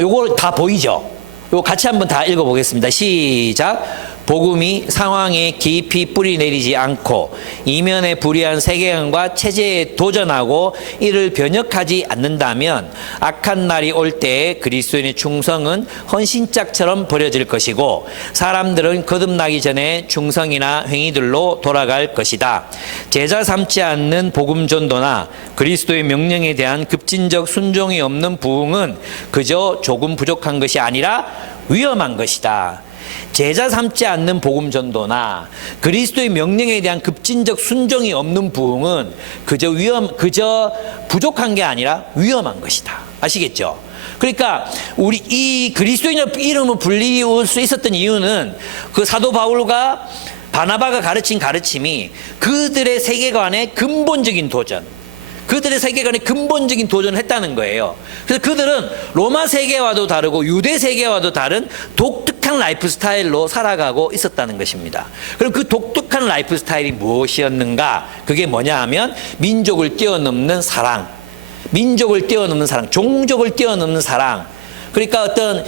요거 다 보이죠? 요거 같이 한번 다 읽어보겠습니다. 시작. 복음이 상황에 깊이 뿌리 내리지 않고 이면에 불의한 세계관과 체제에 도전하고 이를 변혁하지 않는다면 악한 날이 올 때에 그리스도인의 충성은 헌신짝처럼 버려질 것이고 사람들은 거듭나기 전에 충성이나 행위들로 돌아갈 것이다. 제자 삼지 않는 복음 전도나 그리스도의 명령에 대한 급진적 순종이 없는 부흥은 그저 조금 부족한 것이 아니라 위험한 것이다. 제자 삼지 않는 복음 전도나 그리스도의 명령에 대한 급진적 순종이 없는 부흥은 그저 부족한 게 아니라 위험한 것이다. 아시겠죠? 그러니까 우리 이 그리스도인의 이름을 불리울 수 있었던 이유는 그 사도 바울과 바나바가 가르친 가르침이 그들의 세계관의 근본적인 도전, 그들의 세계관에 근본적인 도전을 했다는 거예요. 그래서 그들은 로마 세계와도 다르고 유대 세계와도 다른 독특한 라이프 스타일로 살아가고 있었다는 것입니다. 그럼 그 독특한 라이프 스타일이 무엇이었는가? 그게 뭐냐 하면 민족을 뛰어넘는 사랑, 종족을 뛰어넘는 사랑. 그러니까 어떤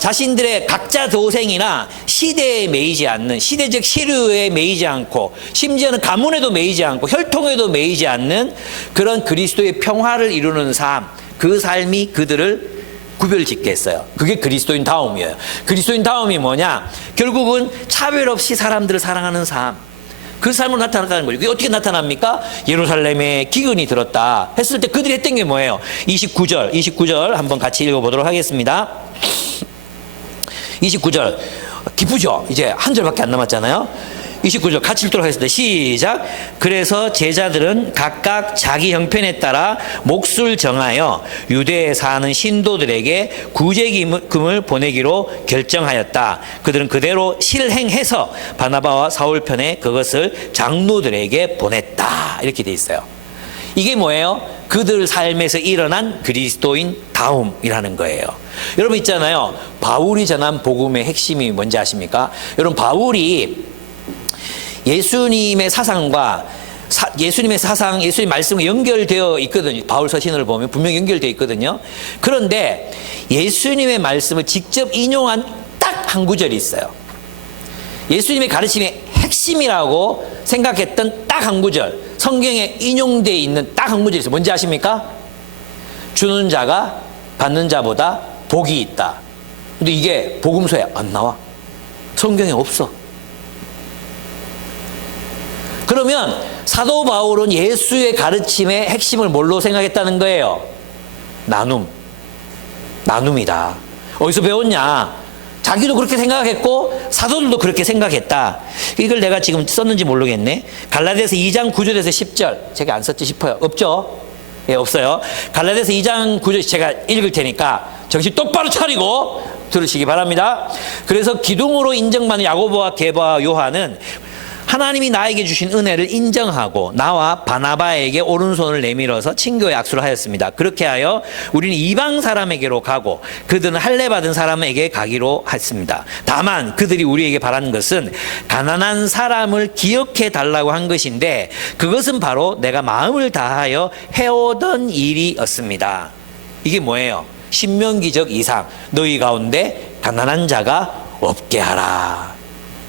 자신들의 각자 도생이나 시대에 매이지 않는, 시대적 시류에 매이지 않고 심지어는 가문에도 매이지 않고 혈통에도 매이지 않는 그런 그리스도의 평화를 이루는 삶, 그 삶이 그들을 구별짓게 했어요. 그게 그리스도인 다움이에요. 그리스도인 다움이 뭐냐? 결국은 차별 없이 사람들을 사랑하는 삶, 그 삶으로 나타났다는 거죠. 그게 어떻게 나타납니까? 예루살렘에 기근이 들었다 했을 때 그들이 했던 게 뭐예요? 29절 한번 같이 읽어보도록 하겠습니다. 29절 기쁘죠? 이제 한 절밖에 안 남았잖아요. 29절 같이 읽도록 하겠습니다. 시작. 그래서 제자들은 각각 자기 형편에 따라 몫을 정하여 유대에 사는 신도들에게 구제금을 보내기로 결정하였다. 그들은 그대로 실행해서 바나바와 사울 편에 그것을 장로들에게 보냈다. 이렇게 돼 있어요. 이게 뭐예요? 그들 삶에서 일어난 그리스도인 다움이라는 거예요. 여러분 있잖아요. 바울이 전한 복음의 핵심이 뭔지 아십니까? 여러분 바울이 예수님의 사상과 예수님의 사상, 예수님 말씀과 연결되어 있거든요. 바울 서신을 보면 분명히 연결되어 있거든요. 그런데 예수님의 말씀을 직접 인용한 딱 한 구절이 있어요. 예수님의 가르침의 핵심이라고 생각했던 딱 한 구절, 성경에 인용되어 있는 딱 한 구절이 있어요. 뭔지 아십니까? 주는 자가 받는 자보다 복이 있다. 근데 이게 복음서에 안 나와. 성경에 없어. 그러면 사도 바울은 예수의 가르침의 핵심을 뭘로 생각했다는 거예요? 나눔이다. 어디서 배웠냐? 자기도 그렇게 생각했고 사도들도 그렇게 생각했다. 이걸 내가 지금 썼는지 모르겠네. 갈라디아서 2장 9절에서 10절. 제가 안 썼지 싶어요. 없죠? 예, 없어요. 갈라디아서 2장 9절 제가 읽을 테니까 정신 똑바로 차리고 들으시기 바랍니다. 그래서 기둥으로 인정받는 야고보와 게바와 요한은 하나님이 나에게 주신 은혜를 인정하고 나와 바나바에게 오른손을 내밀어서 친교의 악수를 하였습니다. 그렇게 하여 우리는 이방 사람에게로 가고 그들은 할례 받은 사람에게 가기로 했습니다. 다만 그들이 우리에게 바라는 것은 가난한 사람을 기억해 달라고 한 것인데 그것은 바로 내가 마음을 다하여 해오던 일이었습니다. 이게 뭐예요? 신명기적 이상, 너희 가운데 가난한 자가 없게 하라.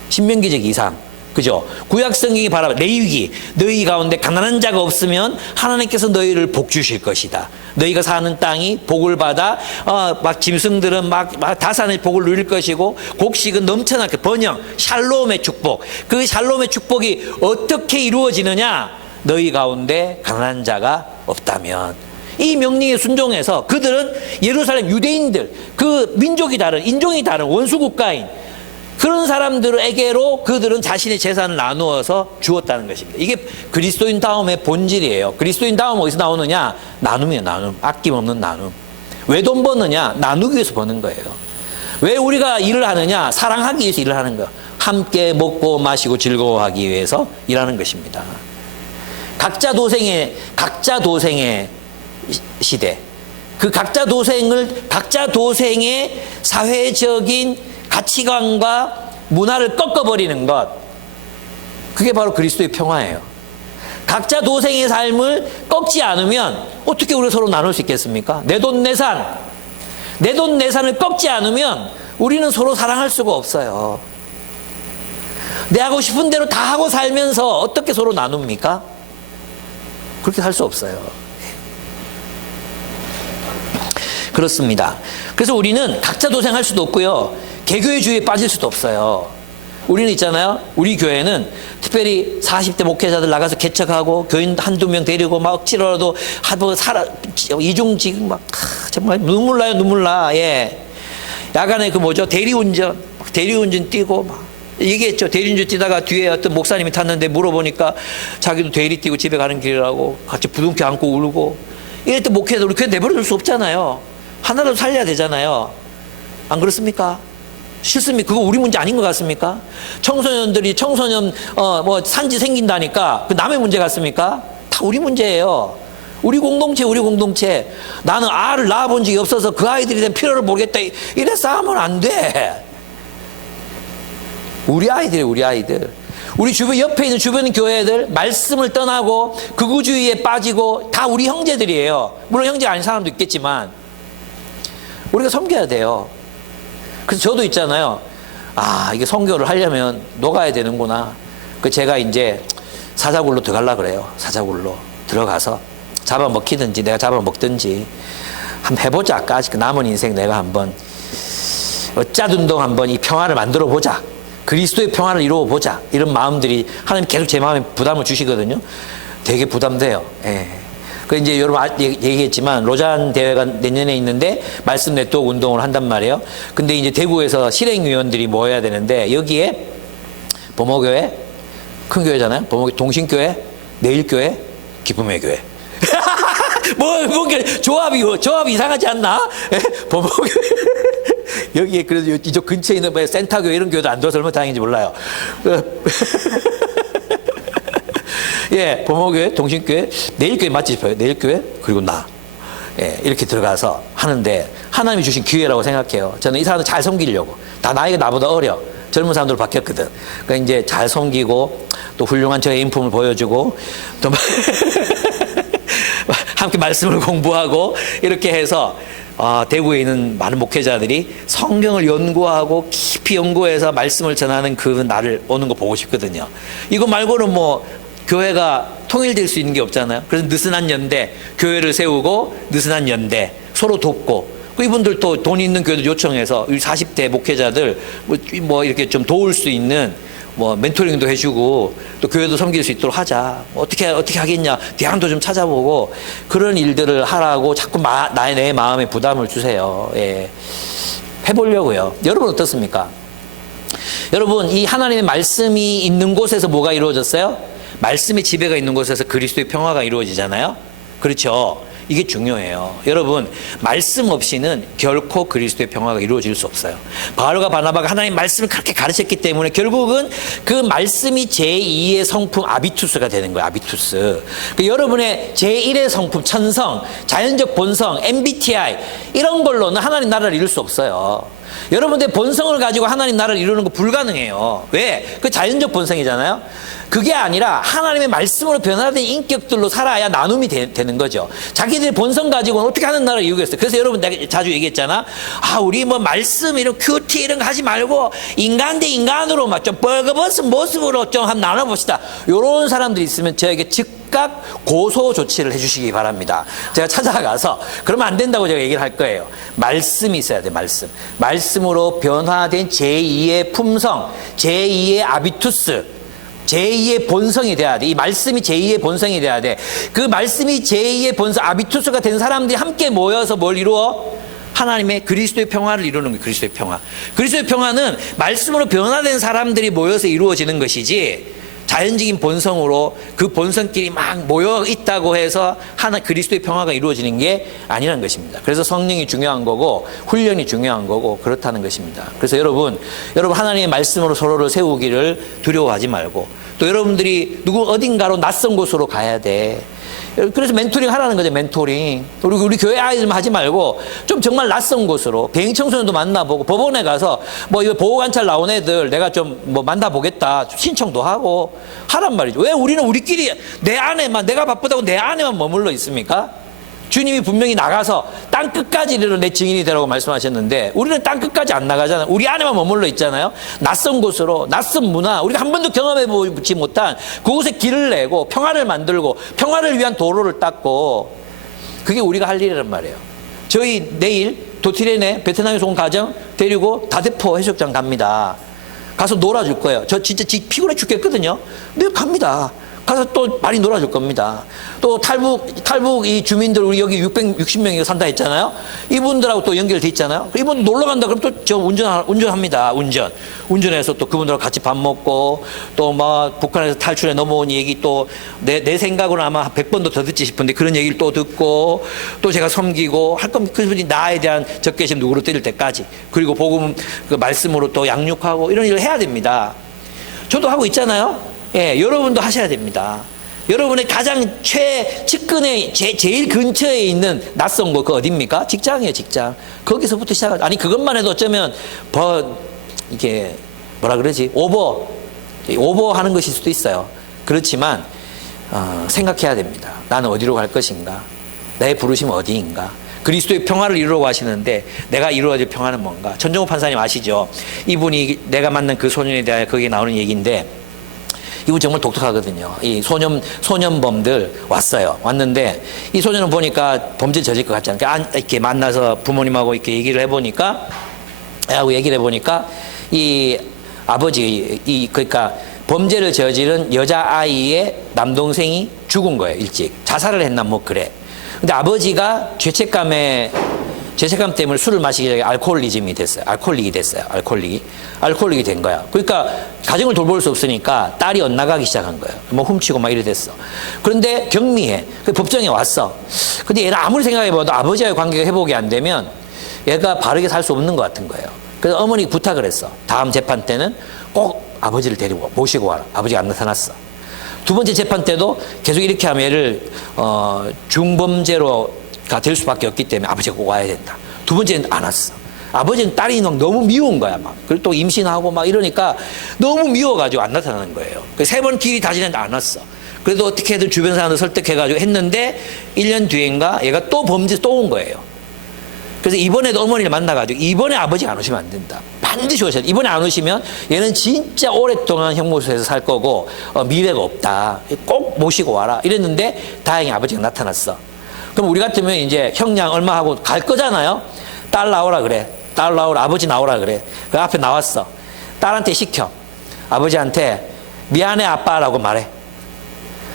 신명기적 이상. 그죠? 구약 성경이 바라 레위기, 너희 가운데 가난한 자가 없으면 하나님께서 너희를 복 주실 것이다. 너희가 사는 땅이 복을 받아 막 짐승들은 막 다산의 복을 누릴 것이고 곡식은 넘쳐나게 번영, 샬롬의 축복. 그 샬롬의 축복이 어떻게 이루어지느냐? 너희 가운데 가난한 자가 없다면. 이 명령에 순종해서 그들은 예루살렘 유대인들, 그 민족이 다른, 인종이 다른 원수 국가인 그런 사람들에게로 그들은 자신의 재산을 나누어서 주었다는 것입니다. 이게 그리스도인 다움의 본질이에요. 그리스도인 다움 어디서 나오느냐? 나눔이에요. 나눔. 아낌없는 나눔. 왜 돈 버느냐? 나누기 위해서 버는 거예요. 왜 우리가 일을 하느냐? 사랑하기 위해서 일을 하는 거예요. 함께 먹고 마시고 즐거워하기 위해서 일하는 것입니다. 각자 도생의 시대. 그 각자 도생의 사회적인 가치관과 문화를 꺾어버리는 것, 그게 바로 그리스도의 평화예요. 각자 도생의 삶을 꺾지 않으면 어떻게 우리가 서로 나눌 수 있겠습니까? 내돈내산을 꺾지 않으면 우리는 서로 사랑할 수가 없어요. 내 하고 싶은 대로 다 하고 살면서 어떻게 서로 나눕니까? 그렇게 살 수 없어요. 그렇습니다. 그래서 우리는 각자 도생할 수도 없고요. 개교회주의에 빠질 수도 없어요. 우리는 있잖아요. 우리 교회는 특별히 40대 목회자들 나가서 개척하고 교인 한두 명 데리고 막 억지로라도 하고 이중직 막 정말 눈물 나. 예. 야간에 대리운전 뛰고 막 얘기했죠. 대리운전 뛰다가 뒤에 어떤 목사님이 탔는데 물어보니까 자기도 대리 뛰고 집에 가는 길이라고 같이 부둥켜 안고 울고. 이럴 때 목회자들 우리 교회 내버려 둘 수 없잖아요. 하나라도 살려야 되잖아요. 안 그렇습니까? 싫습니까? 그거 우리 문제 아닌 것 같습니까? 청소년들이 산지 생긴다니까 그 남의 문제 같습니까? 다 우리 문제예요. 우리 공동체. 나는 아를 낳아본 적이 없어서 그 아이들이 된 필요를 모르겠다. 이래 싸우면 안 돼. 우리 아이들. 우리 옆에 있는 주변 교회들 말씀을 떠나고 극우주의에 빠지고 다 우리 형제들이에요. 물론 형제 아닌 사람도 있겠지만 우리가 섬겨야 돼요. 그래서 저도 있잖아요. 이게 선교를 하려면 녹아야 되는구나. 제가 이제 사자굴로 들어가려고 그래요. 사자굴로 들어가서 잡아먹히든지 내가 잡아먹든지 한번 해보자. 아직 남은 인생 내가 한번 어짜둔동 한번 이 평화를 만들어 보자. 그리스도의 평화를 이루어 보자. 이런 마음들이 하나님 계속 제 마음에 부담을 주시거든요. 되게 부담돼요. 예. 이제 여러분 얘기했지만 로잔 대회가 내년에 있는데 말씀 네트워크 운동을 한단 말이에요. 근데 이제 대구에서 실행위원들이 모여야 되는데 여기에 범호교회 큰 교회잖아요. 범호교회 동신교회 내일교회 기쁨의 교회. 조합이 이상하지 않나? 범호교회 여기에 그래도 이쪽 근처에 있는 센터교회 이런 교회도 안 들어서 얼마나 다행인지 몰라요. 예, 범호교회, 동신교회, 내일교회 맞지 싶어요. 내일교회, 그리고 나. 예, 이렇게 들어가서 하는데 하나님이 주신 기회라고 생각해요. 저는 이 사람들 잘 섬기려고. 다 나이가 나보다 어려. 젊은 사람들로 바뀌었거든. 그러니까 이제 잘 섬기고 또 훌륭한 저 애인품을 보여주고 또 함께 말씀을 공부하고 이렇게 해서 대구에 있는 많은 목회자들이 성경을 연구하고 깊이 연구해서 말씀을 전하는 그 날을 오는 거 보고 싶거든요. 이거 말고는 뭐 교회가 통일될 수 있는 게 없잖아요. 그래서 느슨한 연대, 교회를 세우고 느슨한 연대, 서로 돕고 이분들 또 돈 있는 교회도 요청해서 40대 목회자들 뭐 이렇게 좀 도울 수 있는 뭐 멘토링도 해주고 또 교회도 섬길 수 있도록 하자. 어떻게 하겠냐. 대안도 좀 찾아보고 그런 일들을 하라고 자꾸 내 마음에 부담을 주세요. 예. 해보려고요. 여러분 어떻습니까? 여러분 이 하나님의 말씀이 있는 곳에서 뭐가 이루어졌어요? 말씀의 지배가 있는 곳에서 그리스도의 평화가 이루어지잖아요. 그렇죠. 이게 중요해요. 여러분 말씀 없이는 결코 그리스도의 평화가 이루어질 수 없어요. 바울과 바나바가 하나님 말씀을 그렇게 가르쳤기 때문에 결국은 그 말씀이 제2의 성품 아비투스가 되는 거예요. 아비투스. 여러분의 제1의 성품 천성, 자연적 본성, MBTI 이런 걸로는 하나님 나라를 이룰 수 없어요. 여러분들의 본성을 가지고 하나님 나라를 이루는 거 불가능해요. 왜? 그 자연적 본성이잖아요. 그게 아니라 하나님의 말씀으로 변화된 인격들로 살아야 나눔이 되는 거죠. 자기들의 본성 가지고는 어떻게 하는 나라를 이루겠어요. 그래서 여러분 내가 자주 얘기했잖아. 우리 뭐 말씀 이런 큐티 이런 거 하지 말고 인간 대 인간으로 막 좀 벌거벗은 모습으로 좀 한번 나눠봅시다. 이런 사람들이 있으면 저에게 즉각 고소 조치를 해주시기 바랍니다. 제가 찾아가서 그러면 안 된다고 제가 얘기를 할 거예요. 말씀이 있어야 돼. 말씀으로 변화된 제2의 품성, 제2의 아비투스, 제2의 본성이 돼야 돼. 이 말씀이 제2의 본성이 돼야 돼. 그 말씀이 제2의 본성, 아비투스가 된 사람들이 함께 모여서 뭘 이루어? 하나님의 그리스도의 평화를 이루는 거예요. 그리스도의 평화. 그리스도의 평화는 말씀으로 변화된 사람들이 모여서 이루어지는 것이지 자연적인 본성으로 그 본성끼리 막 모여 있다고 해서 하나 그리스도의 평화가 이루어지는 게 아니라는 것입니다. 그래서 성령이 중요한 거고 훈련이 중요한 거고 그렇다는 것입니다. 그래서 여러분 하나님의 말씀으로 서로를 세우기를 두려워하지 말고 또 여러분들이 어딘가로 낯선 곳으로 가야 돼. 그래서 멘토링 하라는 거죠. 멘토링. 우리 교회 아이들만 하지 말고 좀 정말 낯선 곳으로 비행 청소년도 만나보고 법원에 가서 뭐 이거 보호관찰 나온 애들 내가 좀 뭐 만나보겠다 신청도 하고 하란 말이죠. 왜 우리는 우리끼리 내 안에만 내가 바쁘다고 내 안에만 머물러 있습니까? 주님이 분명히 나가서 땅 끝까지 이르러 내 증인이 되라고 말씀하셨는데 우리는 땅 끝까지 안 나가잖아요. 우리 안에만 머물러 있잖아요. 낯선 곳으로 낯선 문화 우리가 한 번도 경험해보지 못한 그곳에 길을 내고 평화를 만들고 평화를 위한 도로를 닦고 그게 우리가 할 일이란 말이에요. 저희 내일 도티렌에 베트남에서 온 가정 데리고 다대포 해수욕장 갑니다. 가서 놀아줄 거예요. 저 진짜 피곤해 죽겠거든요. 근데 갑니다. 가서 또 많이 놀아줄 겁니다. 또 탈북 이 주민들 우리 여기 660명이 산다 했잖아요. 이분들하고 또 연결돼 있잖아요. 이분 놀러 간다 그럼 또 저 운전합니다. 운전해서 또 그분들하고 같이 밥 먹고 또 막 북한에서 탈출해 넘어온 얘기 또 내 생각으로는 아마 100번도 더 듣지 싶은데 그런 얘기를 또 듣고 또 제가 섬기고 할 겁니다. 그분이 나에 대한 적개심 누구로 때릴 때까지 그리고 복음 그 말씀으로 또 양육하고 이런 일을 해야 됩니다. 저도 하고 있잖아요. 예, 여러분도 하셔야 됩니다. 여러분의 가장 측근에 제일 근처에 있는 낯선 곳 그 어디입니까? 직장이에요, 직장. 거기서부터 시작하죠. 아니 그것만 해도 어쩌면 이게 뭐라 그러지? 오버하는 것일 수도 있어요. 그렇지만 생각해야 됩니다. 나는 어디로 갈 것인가? 내 부르심은 어디인가? 그리스도의 평화를 이루려고 하시는데 내가 이루어질 평화는 뭔가? 전종호 판사님 아시죠? 이분이 내가 만난 그 소년에 대하여 거기에 나오는 얘기인데 이분 정말 독특하거든요. 이 소년범들 왔는데 이 소년은 보니까 범죄 저질 것 같지 않으니까 이렇게 만나서 부모님하고 이렇게 얘기를 해보니까 이 아버지 그러니까 범죄를 저지른 여자아이의 남동생이 죽은 거예요. 일찍 자살을 했나 뭐 그래. 근데 아버지가 죄책감 때문에 술을 마시기 전에 알코올릭이 됐어요. 알코올릭이 된 거야. 그러니까 가정을 돌볼 수 없으니까 딸이 엇나가기 시작한 거예요. 뭐 훔치고 막 이래 됐어. 그런데 경미해. 그 법정에 왔어. 근데 얘는 아무리 생각해봐도 아버지와의 관계가 회복이 안 되면 얘가 바르게 살 수 없는 것 같은 거예요. 그래서 어머니가 부탁을 했어. 다음 재판 때는 꼭 아버지를 데리고 모시고 와라. 아버지가 안 나타났어. 두 번째 재판 때도 계속 이렇게 하면 얘를 중범죄로 될 수밖에 없기 때문에 아버지가 꼭 와야 된다. 두 번째는 안 왔어. 아버지는 딸이 너무 미운 거야, 막. 그리고 또 임신하고 막 이러니까 너무 미워가지고 안 나타나는 거예요. 세 번 길이 다지는데 안 왔어. 그래도 어떻게든 주변 사람들 설득해가지고 했는데 1년 뒤인가 얘가 또 범죄 또 온 거예요. 그래서 이번에도 어머니를 만나가지고 이번에 아버지가 안 오시면 안 된다. 반드시 오셔야 돼. 이번에 안 오시면 얘는 진짜 오랫동안 형무소에서 살 거고 미래가 없다. 꼭 모시고 와라. 이랬는데 다행히 아버지가 나타났어. 그럼 우리 같으면 이제 형량 얼마 하고 갈 거잖아요. 딸 나오라 그래. 딸 나오라. 아버지 나오라 그래. 그 앞에 나왔어. 딸한테 시켜. 아버지한테 미안해 아빠라고 말해.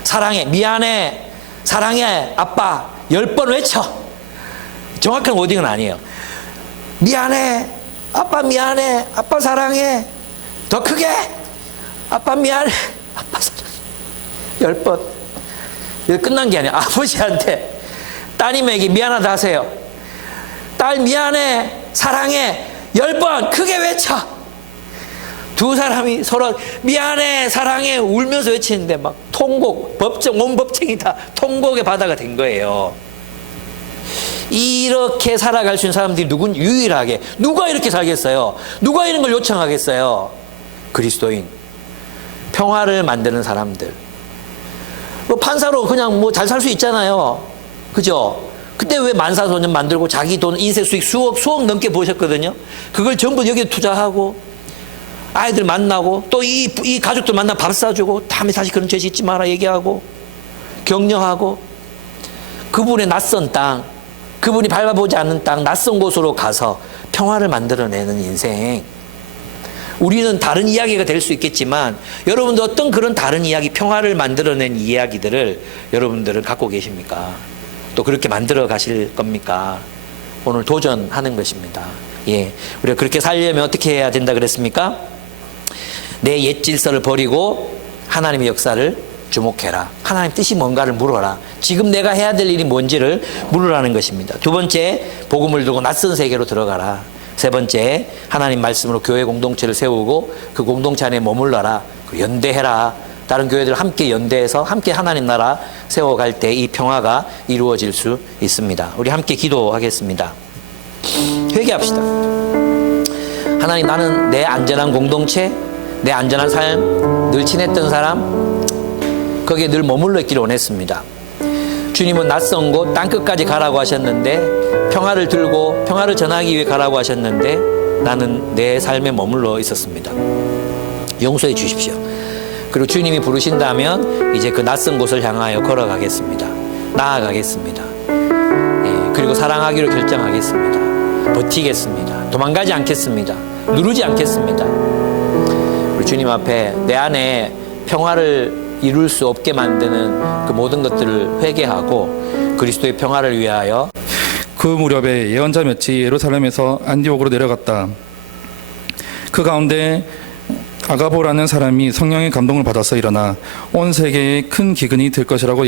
사랑해. 미안해. 사랑해 아빠 10번 외쳐. 정확한 워딩은 아니에요. 미안해. 아빠 미안해. 아빠 사랑해. 더 크게. 아빠 미안해. 아빠 사랑해. 10번. 이거 끝난 게 아니야. 아버지한테 따님에게 미안하다 하세요. 딸 미안해. 사랑해. 10번 크게 외쳐. 두 사람이 서로 미안해. 사랑해. 울면서 외치는데 막 통곡. 법정 온 법정이 다 통곡의 바다가 된 거예요. 이렇게 살아갈 수 있는 사람들이 누군 유일하게 누가 이렇게 살겠어요? 누가 이런 걸 요청하겠어요? 그리스도인. 평화를 만드는 사람들. 뭐 판사로 그냥 뭐 잘 살 수 있잖아요. 그죠? 그때 왜 만사소년 만들고 자기 돈 인생 수익 수억 넘게 보셨거든요. 그걸 전부 여기에 투자하고 아이들 만나고 또 이 가족들 만나 밥 사주고 다음에 다시 그런 죄 짓지 마라 얘기하고 격려하고 그분의 낯선 땅, 그분이 밟아보지 않는 땅, 낯선 곳으로 가서 평화를 만들어내는 인생. 우리는 다른 이야기가 될 수 있겠지만 여러분도 어떤 그런 다른 이야기, 평화를 만들어낸 이야기들을 여러분들은 갖고 계십니까? 또 그렇게 만들어 가실 겁니까? 오늘 도전하는 것입니다. 예, 우리가 그렇게 살려면 어떻게 해야 된다 그랬습니까? 내 옛 질서를 버리고 하나님의 역사를 주목해라. 하나님 뜻이 뭔가를 물어라. 지금 내가 해야 될 일이 뭔지를 물으라는 것입니다. 두 번째, 복음을 두고 낯선 세계로 들어가라. 세 번째, 하나님 말씀으로 교회 공동체를 세우고 그 공동체 안에 머물러라. 연대해라. 다른 교회들 함께 연대해서 함께 하나님 나라 세워갈 때 이 평화가 이루어질 수 있습니다. 우리 함께 기도하겠습니다. 회개합시다. 하나님, 나는 내 안전한 공동체, 내 안전한 삶, 늘 친했던 사람, 거기에 늘 머물러 있기를 원했습니다. 주님은 낯선 곳 땅끝까지 가라고 하셨는데, 평화를 들고 평화를 전하기 위해 가라고 하셨는데 나는 내 삶에 머물러 있었습니다. 용서해 주십시오. 그리고 주님이 부르신다면 이제 그 낯선 곳을 향하여 걸어가겠습니다. 나아가겠습니다. 예, 그리고 사랑하기로 결정하겠습니다. 버티겠습니다. 도망가지 않겠습니다. 누르지 않겠습니다. 우리 주님 앞에 내 안에 평화를 이룰 수 없게 만드는 그 모든 것들을 회개하고 그리스도의 평화를 위하여. 그 무렵에 예언자 몇이 예루살렘에서 안디옥으로 내려갔다. 그 가운데 아가보라는 사람이 성령의 감동을 받아서 일어나 온 세계에 큰 기근이 될 것이라고